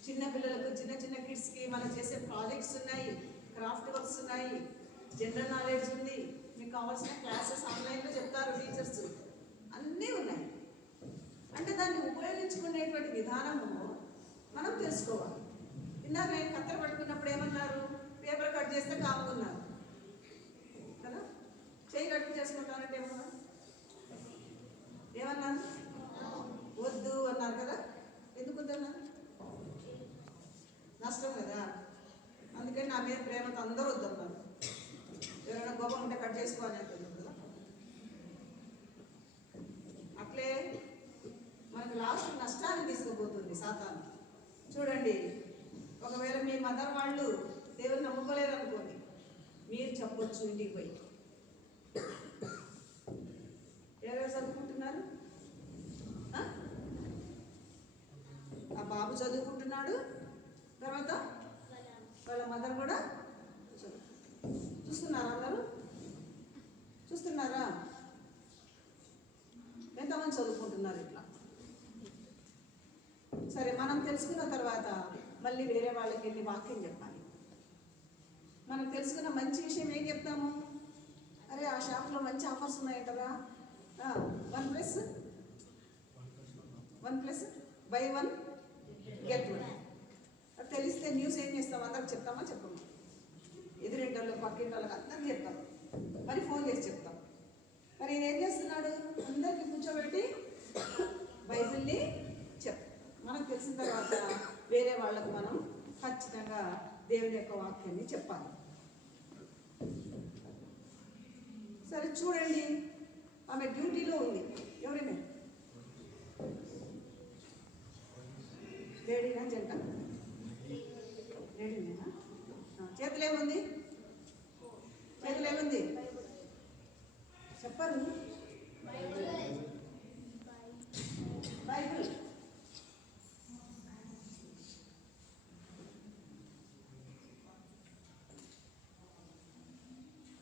చిన్న పిల్లలకు, చిన్న కిడ్స్కి మనం చేసే ప్రాజెక్ట్స్ ఉన్నాయి, క్రాఫ్ట్ వర్క్స్ ఉన్నాయి, జనరల్ నాలెడ్జ్ ఉంది, మీకు కావాల్సిన క్లాసెస్ ఆన్లైన్లో చెప్తారు టీచర్స్, అన్నీ ఉన్నాయి. అంటే దాన్ని ఉపయోగించుకునేటువంటి విధానము మనం తెలుసుకోవాలి. ఇందాక నేను కత్తెర పట్టుకున్నప్పుడు ఏమన్నారు? పేపర్ కట్ చేస్తే కాముకున్నారు కదా, చేయి కట్ చేసుకుంటానంటే ఏమన్నారు? వద్దు అన్నారు కదా. ఎందుకు వద్దన్నారు? నష్టం కదా. అందుకని నా మీద ప్రేమతో అందరూ వద్దన్నారు. ఎవరైనా గొప్ప ఉంటే కట్ చేసుకోవాలి అంటున్నారు కదా. అట్లే మనకు లాస్ట్ నష్టాన్ని తీసుకుపోతుంది సాతాను. చూడండి, ఒకవేళ మీ మదర్ వాళ్ళు దేవుని నమ్ముకోలేరు అనుకోండి, మీరు చెప్పొచ్చు ఇంటికి పోయి, ఎవరు చదువుకుంటున్నారు? ఆ బాబు చదువుకుంటున్నాడు, తర్వాత వాళ్ళ మదర్ కూడా చూస్తున్నారా? అందరూ చూస్తున్నారా? ఎంతమంది చదువుకుంటున్నారు ఇట్లా? సరే, మనం తెలుసుకున్న తర్వాత మళ్ళీ వేరే వాళ్ళకి వెళ్ళి వాక్యం చెప్పాలి. మనం తెలుసుకున్న మంచి విషయం ఏం చెప్తాము? అరే, ఆ షాప్లో మంచి ఆఫర్స్ ఉన్నాయంటారా, 1+1 బై 1 గెట్ 1. అది తెలిస్తే న్యూస్ ఏం చేస్తాం? అందరికి చెప్తామా? చెప్పము. ఎదురింటోళ్ళకి, పక్కింటోళ్ళకి అందరికి చెప్తాం, మరి ఫోన్ చేసి చెప్తాం. మరి ఈయన ఏం చేస్తున్నాడు? అందరికీ కూర్చోబెట్టి బైబిల్ని మనకు తెలిసిన తర్వాత వేరే వాళ్ళకు మనం ఖచ్చితంగా దేవుని యొక్క వాక్యాన్ని చెప్పాలి. సరే చూడండి, ఆమె డ్యూటీలో ఉంది. ఎవరైనా లేడీనా జంట? లేడీనేనా? చేతులు ఏముంది? చెప్పరు. బైబిల్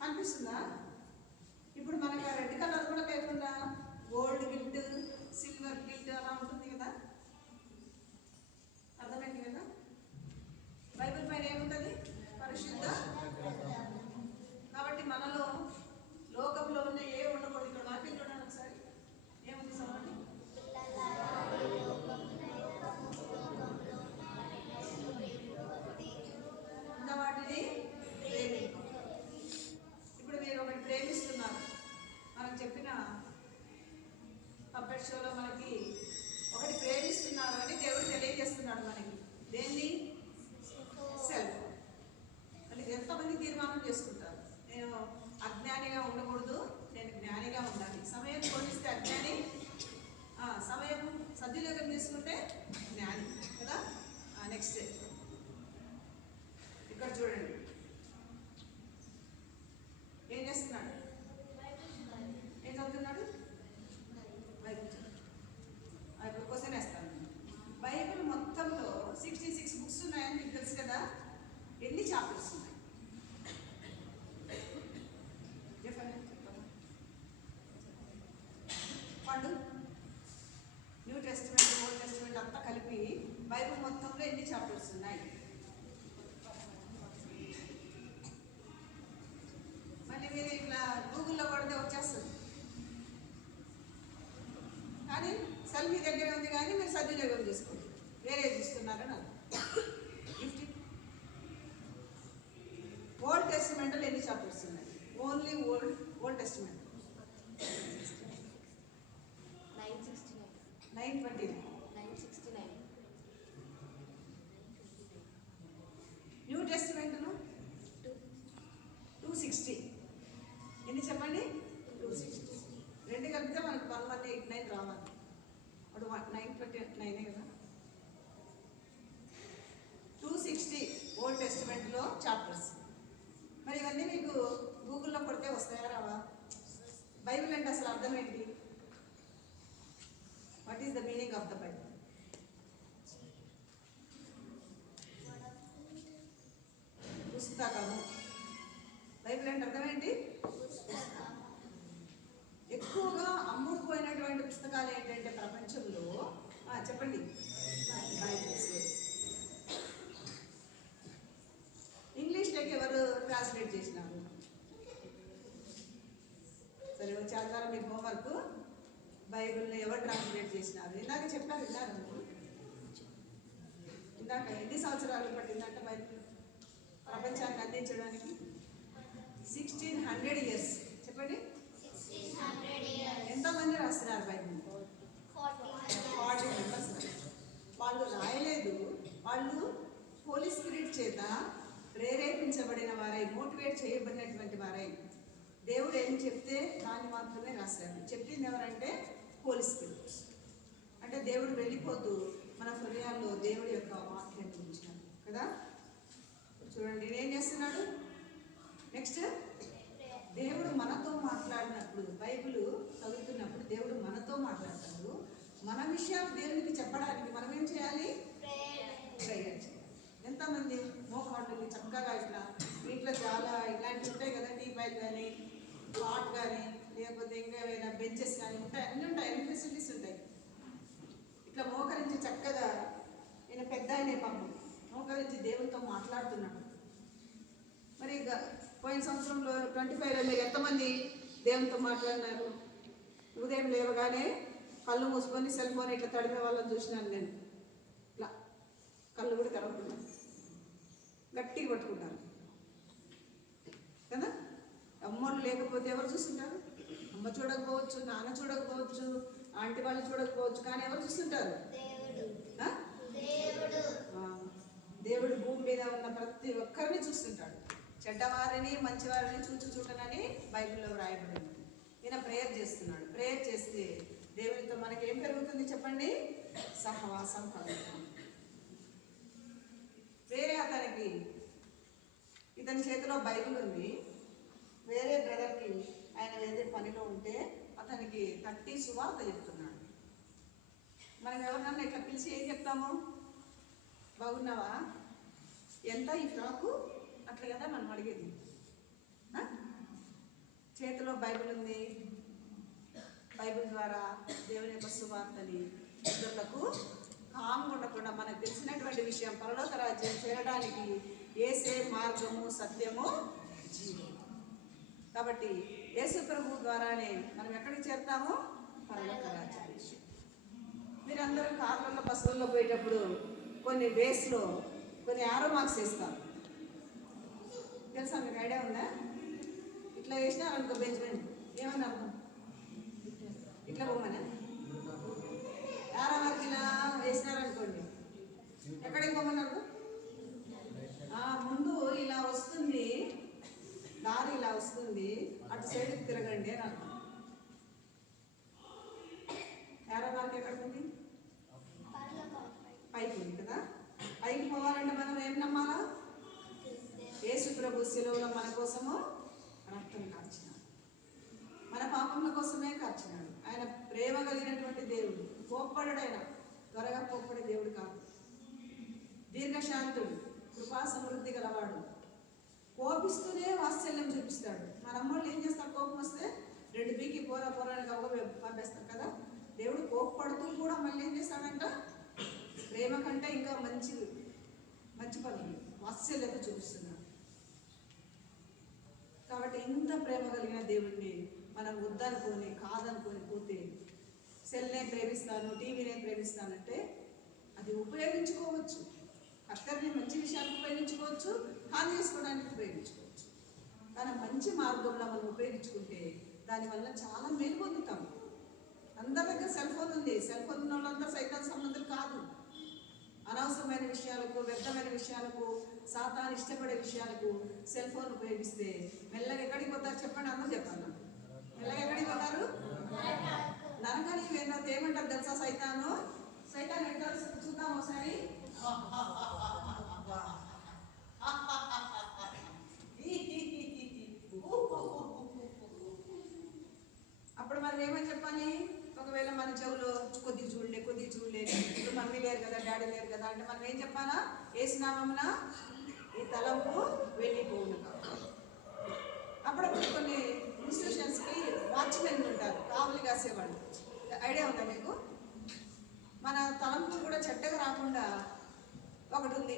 అనిపిస్తుందా? ఇప్పుడు మనకు ఆ రెడ్ కలర్ కూడా లేకుండా గోల్డ్ గిల్ట్, సిల్వర్ గిల్ట్ అలా ఉంటుంది కదా. అర్థమైంది కదా? బైబిల్ పైన ఏముంటుంది? పరిశుద్ధ. కాబట్టి మనలో లోకంలో ఉన్న ఏ ఉండకూడదు. ఇక్కడ మార్కెట్ చూడండి ఒకసారి, ఏముంది సమయండి? వాటిని ఇప్పుడు మీరు ఒకటి ప్రేమిస్తున్నారు. మనం చెప్పిన పబ్బెట్ షోలో మనకి ఒకటి ప్రేమిస్తున్నారు అని దేవుడు తెలియజేస్తున్నాడు మనకి. దేన్ని? సెల్ఫ్. మళ్ళీ ఎంతమంది తీర్మానం చేసుకుంటారు? నేను అజ్ఞానిగా ఉండకూడదు, నేను జ్ఞానిగా ఉండాలి. సమయం పోలిస్తే అజ్ఞాని, సమయం సద్వినియోగం చేసుకుంటే జ్ఞాని కదా. నెక్స్ట్ ఇక్కడ చూడండి, ఏం చేస్తున్నాడు? ఏం చదువుతున్నాడు? బైబిల్. ఇప్పుడు క్వశ్చన్ వేస్తాను. బైబిల్ మొత్తంలో 66 బుక్స్ ఉన్నాయని మీకు తెలుసు కదా. ఎన్ని చాప్టర్స్ ఉన్నాయి? పండు, న్యూ టెస్టిమెంట్, ఓల్డ్ టెస్టిమెంట్ అంతా కలిపి బైబిల్ మొత్తంలో ఎన్ని చాప్టర్స్ ఉన్నాయి? మళ్ళీ మీరు ఇట్లా గూగుల్లో కొడితే వచ్చేస్తుంది. కానీ సెల్ మీ దగ్గరే ఉంది, కానీ మీరు సద్వినియోగం చేసుకోండి. వేరే చూస్తున్నారని అది 50. ఓల్డ్ టెస్టిమెంట్లో ఎన్ని చాప్టర్స్ ఉన్నాయి? Only old testament 969. న్యూ టెస్టిమెంట్ను 260. ఎన్ని చెప్పండి? 260. రెండు కలిపితే మనకు 1189 రావాలి. అప్పుడు 929 కదా. 260 ఓల్డ్ టెస్టిమెంట్లో చాప్టర్స్. మరి ఇవన్నీ మీకు గూగుల్లో కొడితే వస్తాయా రావా? బైబిల్ అంటే అసలు అర్థం ఏంటి? What is the meaning of the Bible? పుస్తకము. బైబిల్ అంటే అర్థం ఏంటి? ఎక్కువగా అమ్ముడుపోయినటువంటి పుస్తకాలు ఏంటంటే ప్రపంచంలో చెప్పండి, బైబిల్స్. ఇంగ్లీష్లోకి ఎవరు ట్రాన్స్లేట్ చేసినారు? సరే, వచ్చే ఆధారం మీకు హోంవర్క్. బైబిల్ని ఎవరు ట్రాన్స్లేట్ చేసినారు? ఇందాక చెప్పారు, విన్నారు. ఇందాక ఎన్ని సంవత్సరాలు పట్టిందంట బైబిల్ ప్రపంచానికి అందించడానికి? 1600 ఇయర్స్. చెప్పండి, ఎంతమంది రాస్తున్నారు బైబిల్? 40 మెంబర్స్. వాళ్ళు రాయలేదు, వాళ్ళు హోలీ స్పిరిట్ చేత ప్రేరేపించబడిన వారై, మోటివేట్ చేయబడినటువంటి వారై, దేవుడు ఏం చెప్తే దాన్ని మాత్రమే రాశారు. చెప్పింది ఎవరంటే హోలీ స్పిరిట్. అంటే దేవుడు వెళ్ళిపోతూ మన హృదయాల్లో దేవుడి యొక్క వాక్యాన్ని ఉంచాడు కదా. చూడండి ఏం చేస్తున్నాడు నెక్స్ట్. దేవుడు మనతో మాట్లాడినప్పుడు, బైబిల్ చదువుతున్నప్పుడు దేవుడు మనతో మాట్లాడతాడు. మన విషయాలు దేవునికి చెప్పడానికి మనం ఏం చేయాలి? ప్రేయర్ చేయాలి. ఎంతమంది మోకాళ్ళు చక్కగా ఇట్లా ఇంట్లో చాలా ఇట్లాంటివి ఉంటాయి కదా, టీ పైప్ కానీ, పాట్ కానీ, లేకపోతే ఇంకా ఏమైనా బెంచెస్ కానీ ఉంటాయి, అన్నీ ఉంటాయి, అన్ని ఫెసిలిటీస్ ఉంటాయి. ఇట్లా మోకరించి చక్కగా, నేను పెద్ద ఆయనే పాపం మోకరించి దేవునితో మాట్లాడుతున్నాడు. మరి పోయిన సంవత్సరంలో 25లో మీరు ఎంతమంది దేవునితో మాట్లాడినారు? ఉదయం లేవగానే కళ్ళు మూసుకొని సెల్ ఫోన్ ఇట్లా తడిమే వాళ్ళని చూసినాను నేను. ఇట్లా కళ్ళు కూడా తెరవకుండా గట్టిగా పట్టుకుంటారు కదా. అమ్మోళ్ళు లేకపోతే ఎవరు చూస్తుంటారు? అమ్మ చూడకపోవచ్చు, నాన్న చూడకపోవచ్చు, ఆంటీ వాళ్ళు చూడకపోవచ్చు, కానీ ఎవరు చూస్తుంటారు? దేవుడు భూమి మీద ఉన్న ప్రతి ఒక్కరిని చూస్తుంటాడు. చెడ్డవారిని మంచివారిని చూడనని బైబిల్లో వ్రాయబడింది. ఈయన ప్రేయర్ చేస్తున్నాడు. ప్రేయర్ చేస్తే దేవునితో మనకి ఏం పెరుగుతుంది చెప్పండి? సహవాసం కలుగుతుంది. వేరే అతనికి, ఇతని చేతిలో బైబిల్ ఉంది, వేరే బ్రదర్కి ఆయన వేరే పనిలో ఉంటే అతనికి తట్టి సువార్త చెప్తున్నాడు. మనం ఎవరినన్నా ఇట్లా పిలిచి ఏం చెప్తాము? బాగున్నావా, ఎంత ఈ ఫ్రాకు, అట్లా కదా మనం అడిగేది. చేతిలో బైబిల్ ఉంది, బైబిల్ ద్వారా దేవుని యొక్క సువార్తని ఇతరులకు కామ్గా ఉండకుండా మనకు తెలిసినటువంటి విషయం, పరలోక రాజ్యం చేరడానికి యేసే మార్గము, సత్యము, జీవం. కాబట్టి యేసు ప్రభు ద్వారానే మనం ఎక్కడికి చేరుతామో? పరలోక రాజ్యానికి. మీరందరూ కార్లలో, బస్సులలో పోయేటప్పుడు కొన్ని వేస్లో కొన్ని ఆరో మార్క్స్ వేస్తాం, తెలుసా? మీకు ఐడియా ఉందా? ఇట్లా వేసినారనుకో బెంచ్మెంట్, ఏమని అర్థం? ఇట్లా పోమనే ఆరో మార్క్ ఇలా వేసినారనుకోండి, ఎక్కడికి పోమన్నారు? ముందు ఇలా వస్తుంది దారి, ఇలా వస్తుంది, అటు సైడ్కి తిరగండి అని అర్థం. ఆరో మార్క్ ఎక్కడికి ఉంది? పైకి ఉంది కదా. పైకి పోవాలంటే మనం ఏం నమ్మాలా? యేసు ప్రభు శిలువలో మన కోసము రక్తం కార్చినాడు, మన పాపముల కోసమే కార్చినాడు. ఆయన ప్రేమ కలిగినటువంటి దేవుడు, కోప్పడడు. ఆయన త్వరగా కోప్పడే దేవుడు కాదు. దీర్ఘశాంతుడు, కృపా సమృద్ధి గలవాడు, కోపిస్తూనే వాత్సల్యం చూపిస్తాడు. మన అమ్మోళ్ళు ఏం చేస్తారు? కోపం వస్తే 2 పీకి పోరా పోరానికి పంపేస్తారు కదా. దేవుడు కోప్పడుతూ కూడా మళ్ళీ ఏం చేస్తాడంట? ప్రేమ కంటే ఇంకా మంచి పనులు, వాత్సల్యత చూపిస్తున్నాడు. కాబట్టి ఇంత ప్రేమ కలిగిన దేవుడిని మనం వద్దనుకొని, కాదనుకొని పోతే, సెల్నే ప్రేమిస్తాను, టీవీనే ప్రేమిస్తానంటే అది ఉపయోగించుకోవచ్చు. కర్తవ్యం మంచి విషయాలకు ఉపయోగించుకోవచ్చు, హాని చేసుకోవడానికి ఉపయోగించుకోవచ్చు. కానీ మంచి మార్గంలో మనం ఉపయోగించుకుంటే దానివల్ల చాలా మేలు పొందుతాము. అందరి దగ్గర సెల్ ఫోన్ ఉంది, సెల్ ఫోన్ ఉన్న వాళ్ళందరూ సైతాన్ సంబంధులు కాదు. అనవసరమైన విషయాలకు, వ్యర్థమైన విషయాలకు, సాతాను ఇష్టపడే విషయాలకు సెల్ ఫోన్ ఉపయోగిస్తే మెల్లగా ఎక్కడికి పోతారు చెప్పండి? అందరూ చెప్పాలి. మెల్లగా ఎక్కడికి పోతారు? నరకానికి ఎట్లుంటుంది తెలుసా సైతాను? సైతాన్ ఎట్లా చూద్దాం ఒకసారి. అప్పుడు మనం ఏమని చెప్పాలి? ఒకవేళ మన చెవులో కొద్దిగా చూడలే, ఇప్పుడు మమ్మీ లేరు కదా, డాడీ లేరు కదా అంటే మనం ఏం చెప్పాలా? ఏసునామమున ఈ తలంపు వెళ్ళిపోవును. అప్పుడప్పుడు కొన్ని ఇన్స్టిట్యూషన్స్కి వాచ్మెన్ ఉంటారు, కావలి కాసేవాళ్ళు. ఐడియా ఉందా మీకు? మన తలంపు కూడా చెడ్డగా రాకుండా ఒకటి ఉంది,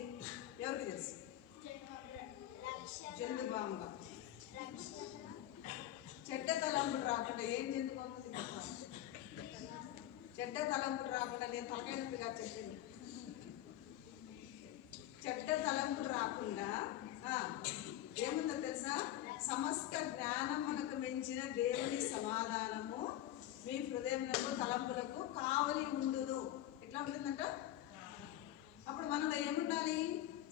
ఎవరికి తెలుసు? జంతుబాముగా. చెడ్డ తలంపులు రాకుండా ఏం జంతుబాము? చెడ్డ తలంపులు రాకుండా నేను తలకాయ నొప్పిగా చెప్పింది. చెడ్డ తలంపులు రాకుండా ఏముందో తెలుసా? సమస్త జ్ఞానమునకు మించిన దేవుని సమాధానము మీ హృదయములకు తలంపులకు కావలి ఉండును. ఎట్లా ఉంటుందంట? అప్పుడు మనలో ఏముండాలి?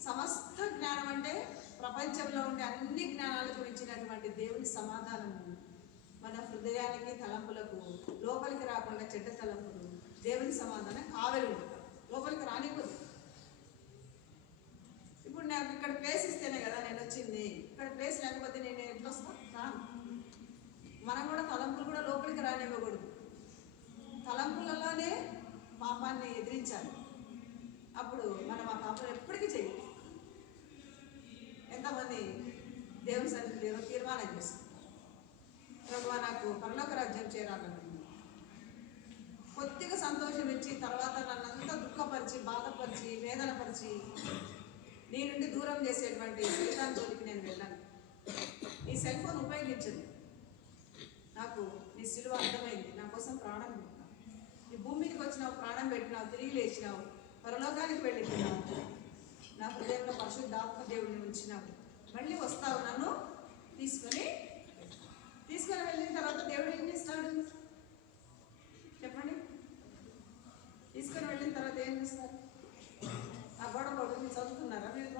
సమస్త జ్ఞానం అంటే ప్రపంచంలో ఉండే అన్ని జ్ఞానాలకు మించినటువంటి దేవుని సమాధానము మన హృదయానికి తలంపులకు లోపలికి రాకుండా చెడ్డ తలంపులు దేవుని సమాధానం కావలి ఉంటుంది, లోపలికి రానివ్వదు. ఇప్పుడు నాకు ఇక్కడ ప్లేస్ ఇస్తేనే కదా నేను వచ్చింది, ఇక్కడ ప్లేస్ లేకపోతే నేను ఎట్లా వస్తాను? మనం కూడా తలంపులు కూడా లోపలికి రానివ్వకూడదు. తలంపులలోనే పాపాన్ని ఎదిరించాలి. అప్పుడు మనం ఆ పాపం ఎప్పటికీ చెయ్యాలి. ఎంతమంది దేవుని సన్నిధిలో తీర్మానం చేస్తారు, ప్రభువా నాకు పరలోక రాజ్యం చేరాలని. కొద్దిగా సంతోషం ఇచ్చి తర్వాత నన్నంతా దుఃఖపరిచి, బాధపరిచి, వేదనపరిచి నీ నుండి దూరం చేసేటువంటి సైతాన్ జోలికి నేను వెళ్ళాను. నీ సెల్ ఫోన్ ఉపయోగించదు. నాకు నీ సిలువ అర్థమైంది, నా కోసం ప్రాణం పెట్టినావు, నీ భూమి మీదకి వచ్చినావు, ప్రాణం పెట్టినావు, తిరిగి లేచినావు, పరలోకానికి వెళ్ళిపోయినావు, నా హృదయంలో పరిశుద్ధాత్మ దేవుడిని ఉంచినావు, మళ్ళీ వస్తావు నన్ను తీసుకొని వెళ్ళిన తర్వాత దేవుడు ఏం చేస్తాడు చెప్పండి? తీసుకొని వెళ్ళిన తర్వాత ఏం చేస్తారు? ఆ గొడవ మీరు చదువుతున్నారా? మీరు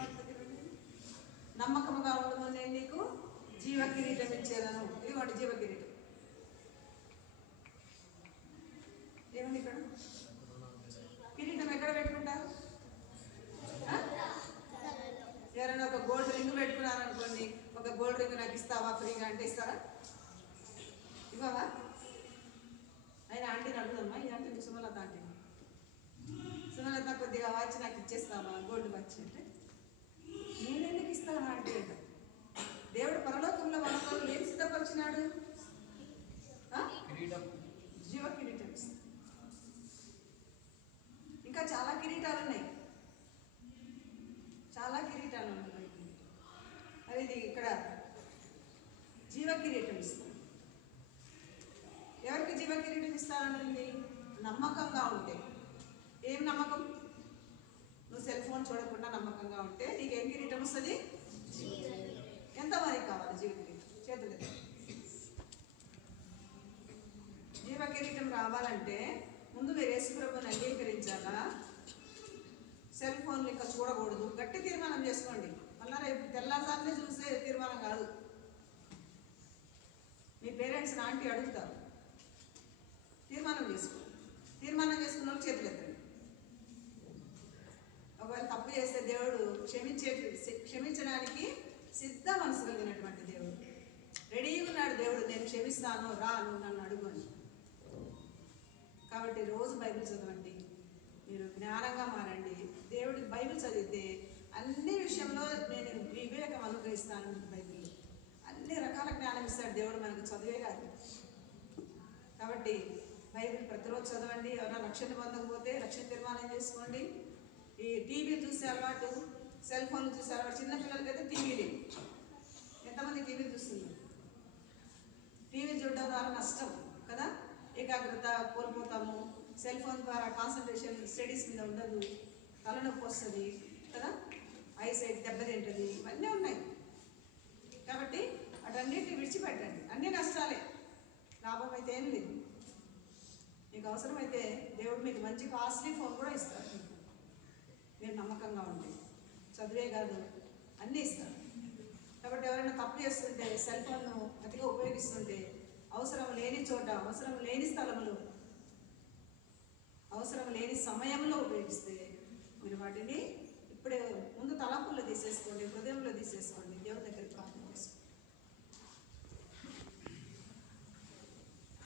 నమ్మకముగా ఉండదు, నేను నీకు జీవ కిరీటం ఇచ్చేదను. ఇదిగోండి జీవ కిరీటం. ఏమండి ఇక్కడ కిరీటం ఎక్కడ పెట్టుకుంటారు? ఎవరైనా ఒక గోల్డ్ రింగ్ పెట్టుకున్నారనుకోండి, ఒక గోల్డ్ రింగ్ నాకు ఇస్తావా ఫ్రీగా అంటే ఇస్తారా? ఇవ్వవా? అయినా ఆంటీని అడుగుదమ్మా, ఈ ఆంటీ సుమలత ఆంటీ, సుమలత కొద్దిగా వాచ్ నాకు ఇచ్చేస్తావా, గోల్డ్ వాచ్ అంటే నేను ఎందుకు ఇస్తాను ఆంటీ అంట. దేవుడు పరలోకంలో మనతో ఏం సిద్ధపరిచినాడు? జీవ కిరీటం ఇస్తాడు. ఇంకా చాలా కిరీటాలు ఉన్నాయి, చాలా కిరీటాలు ఉన్నాయి. అది ఇక్కడ జీవ కిరీటం ఇస్తాడు. ఎవరికి జీవ కిరీటం ఇస్తారనుంది? నమ్మకంగా ఉంటే. ఏం నమ్మకం? నువ్వు సెల్ ఫోన్ చూడకుండా నమ్మకంగా ఉంటే నీకేం కిరీటం వస్తుంది? ఎంతమందికి కావాలి జీవ కిరీటం? చేతులు జీవ కిరీటం రావాలంటే ముందు మీరు యేసుప్రభువుని అంగీకరించాలా? సెల్ ఫోన్లు ఇంకా చూడకూడదు. గట్టి తీర్మానం చేసుకోండి. మళ్ళా రేపు తెల్లారుజామునే చూసే తీర్మానం కాదు. మీ పేరెంట్స్ని ఆంటీ అడుగుతారు, తీర్మానం చేసుకో. తీర్మానం చేసుకున్న వాళ్ళు చేతులు ఎత్తండి. ఒకవేళ తప్పు చేస్తే దేవుడు క్షమించడానికి సిద్ధ మనసు కలిగినటువంటి దేవుడు. రెడీగా ఉన్నాడు దేవుడు, నేను క్షమిస్తాను, రా నువ్వు నన్ను అడుగు అని. కాబట్టి రోజు బైబిల్ చదవండి, మీరు జ్ఞానంగా మారండి. దేవుడి బైబిల్ చదివితే అన్ని విషయంలో నేను వివేకం అనుగ్రహిస్తాను. బైబిల్లో అన్ని రకాల జ్ఞానం ఇస్తాడు దేవుడు మనకు, చదివే కాదు. కాబట్టి బైబిల్ ప్రతిరోజు చదవండి. ఎవరైనా రక్షణ పొందకపోతే రక్షణ తీర్మానం చేసుకోండి. ఈ టీవీ చూసే అలవాటు, సెల్ ఫోన్లు చూసే అలవాటు, చిన్నపిల్లలకైతే టీవీలు. ఎంతమంది టీవీ చూస్తున్నారు? టీవీ చూడడం ద్వారా నష్టం కదా, ఏకాగ్రత కోల్పోతాము. సెల్ ఫోన్ ద్వారా కాన్సన్ట్రేషన్ స్టడీస్ మీద ఉండదు, తలనొప్పి వస్తుంది కదా, ఐసైట్ దెబ్బతింటుంది, ఇవన్నీ ఉన్నాయి. కాబట్టి అటన్నిటిని విడిచిపెట్టండి. అన్నీ నష్టాలే, లాభం అయితే ఏం లేదు. మీకు అవసరమైతే దేవుడు మీకు మంచి కాస్ట్లీ ఫోన్ కూడా ఇస్తారు, మీరు నమ్మకంగా ఉంటే. చదివే కాదు అన్నీ ఇస్తారు. కాబట్టి ఎవరైనా తప్పు చేస్తుంటే, సెల్ ఫోన్ను అతిగా ఉపయోగిస్తుంటే, అవసరం లేని చోట, అవసరం లేని స్థలంలో అవసరం లేని సమయంలో ఉపయోగిస్తే మీరు వాటిని ఇప్పుడే ముందు తలంపుల్లో తీసేసుకోండి, హృదయంలో తీసేసుకోండి, దేవుని దగ్గర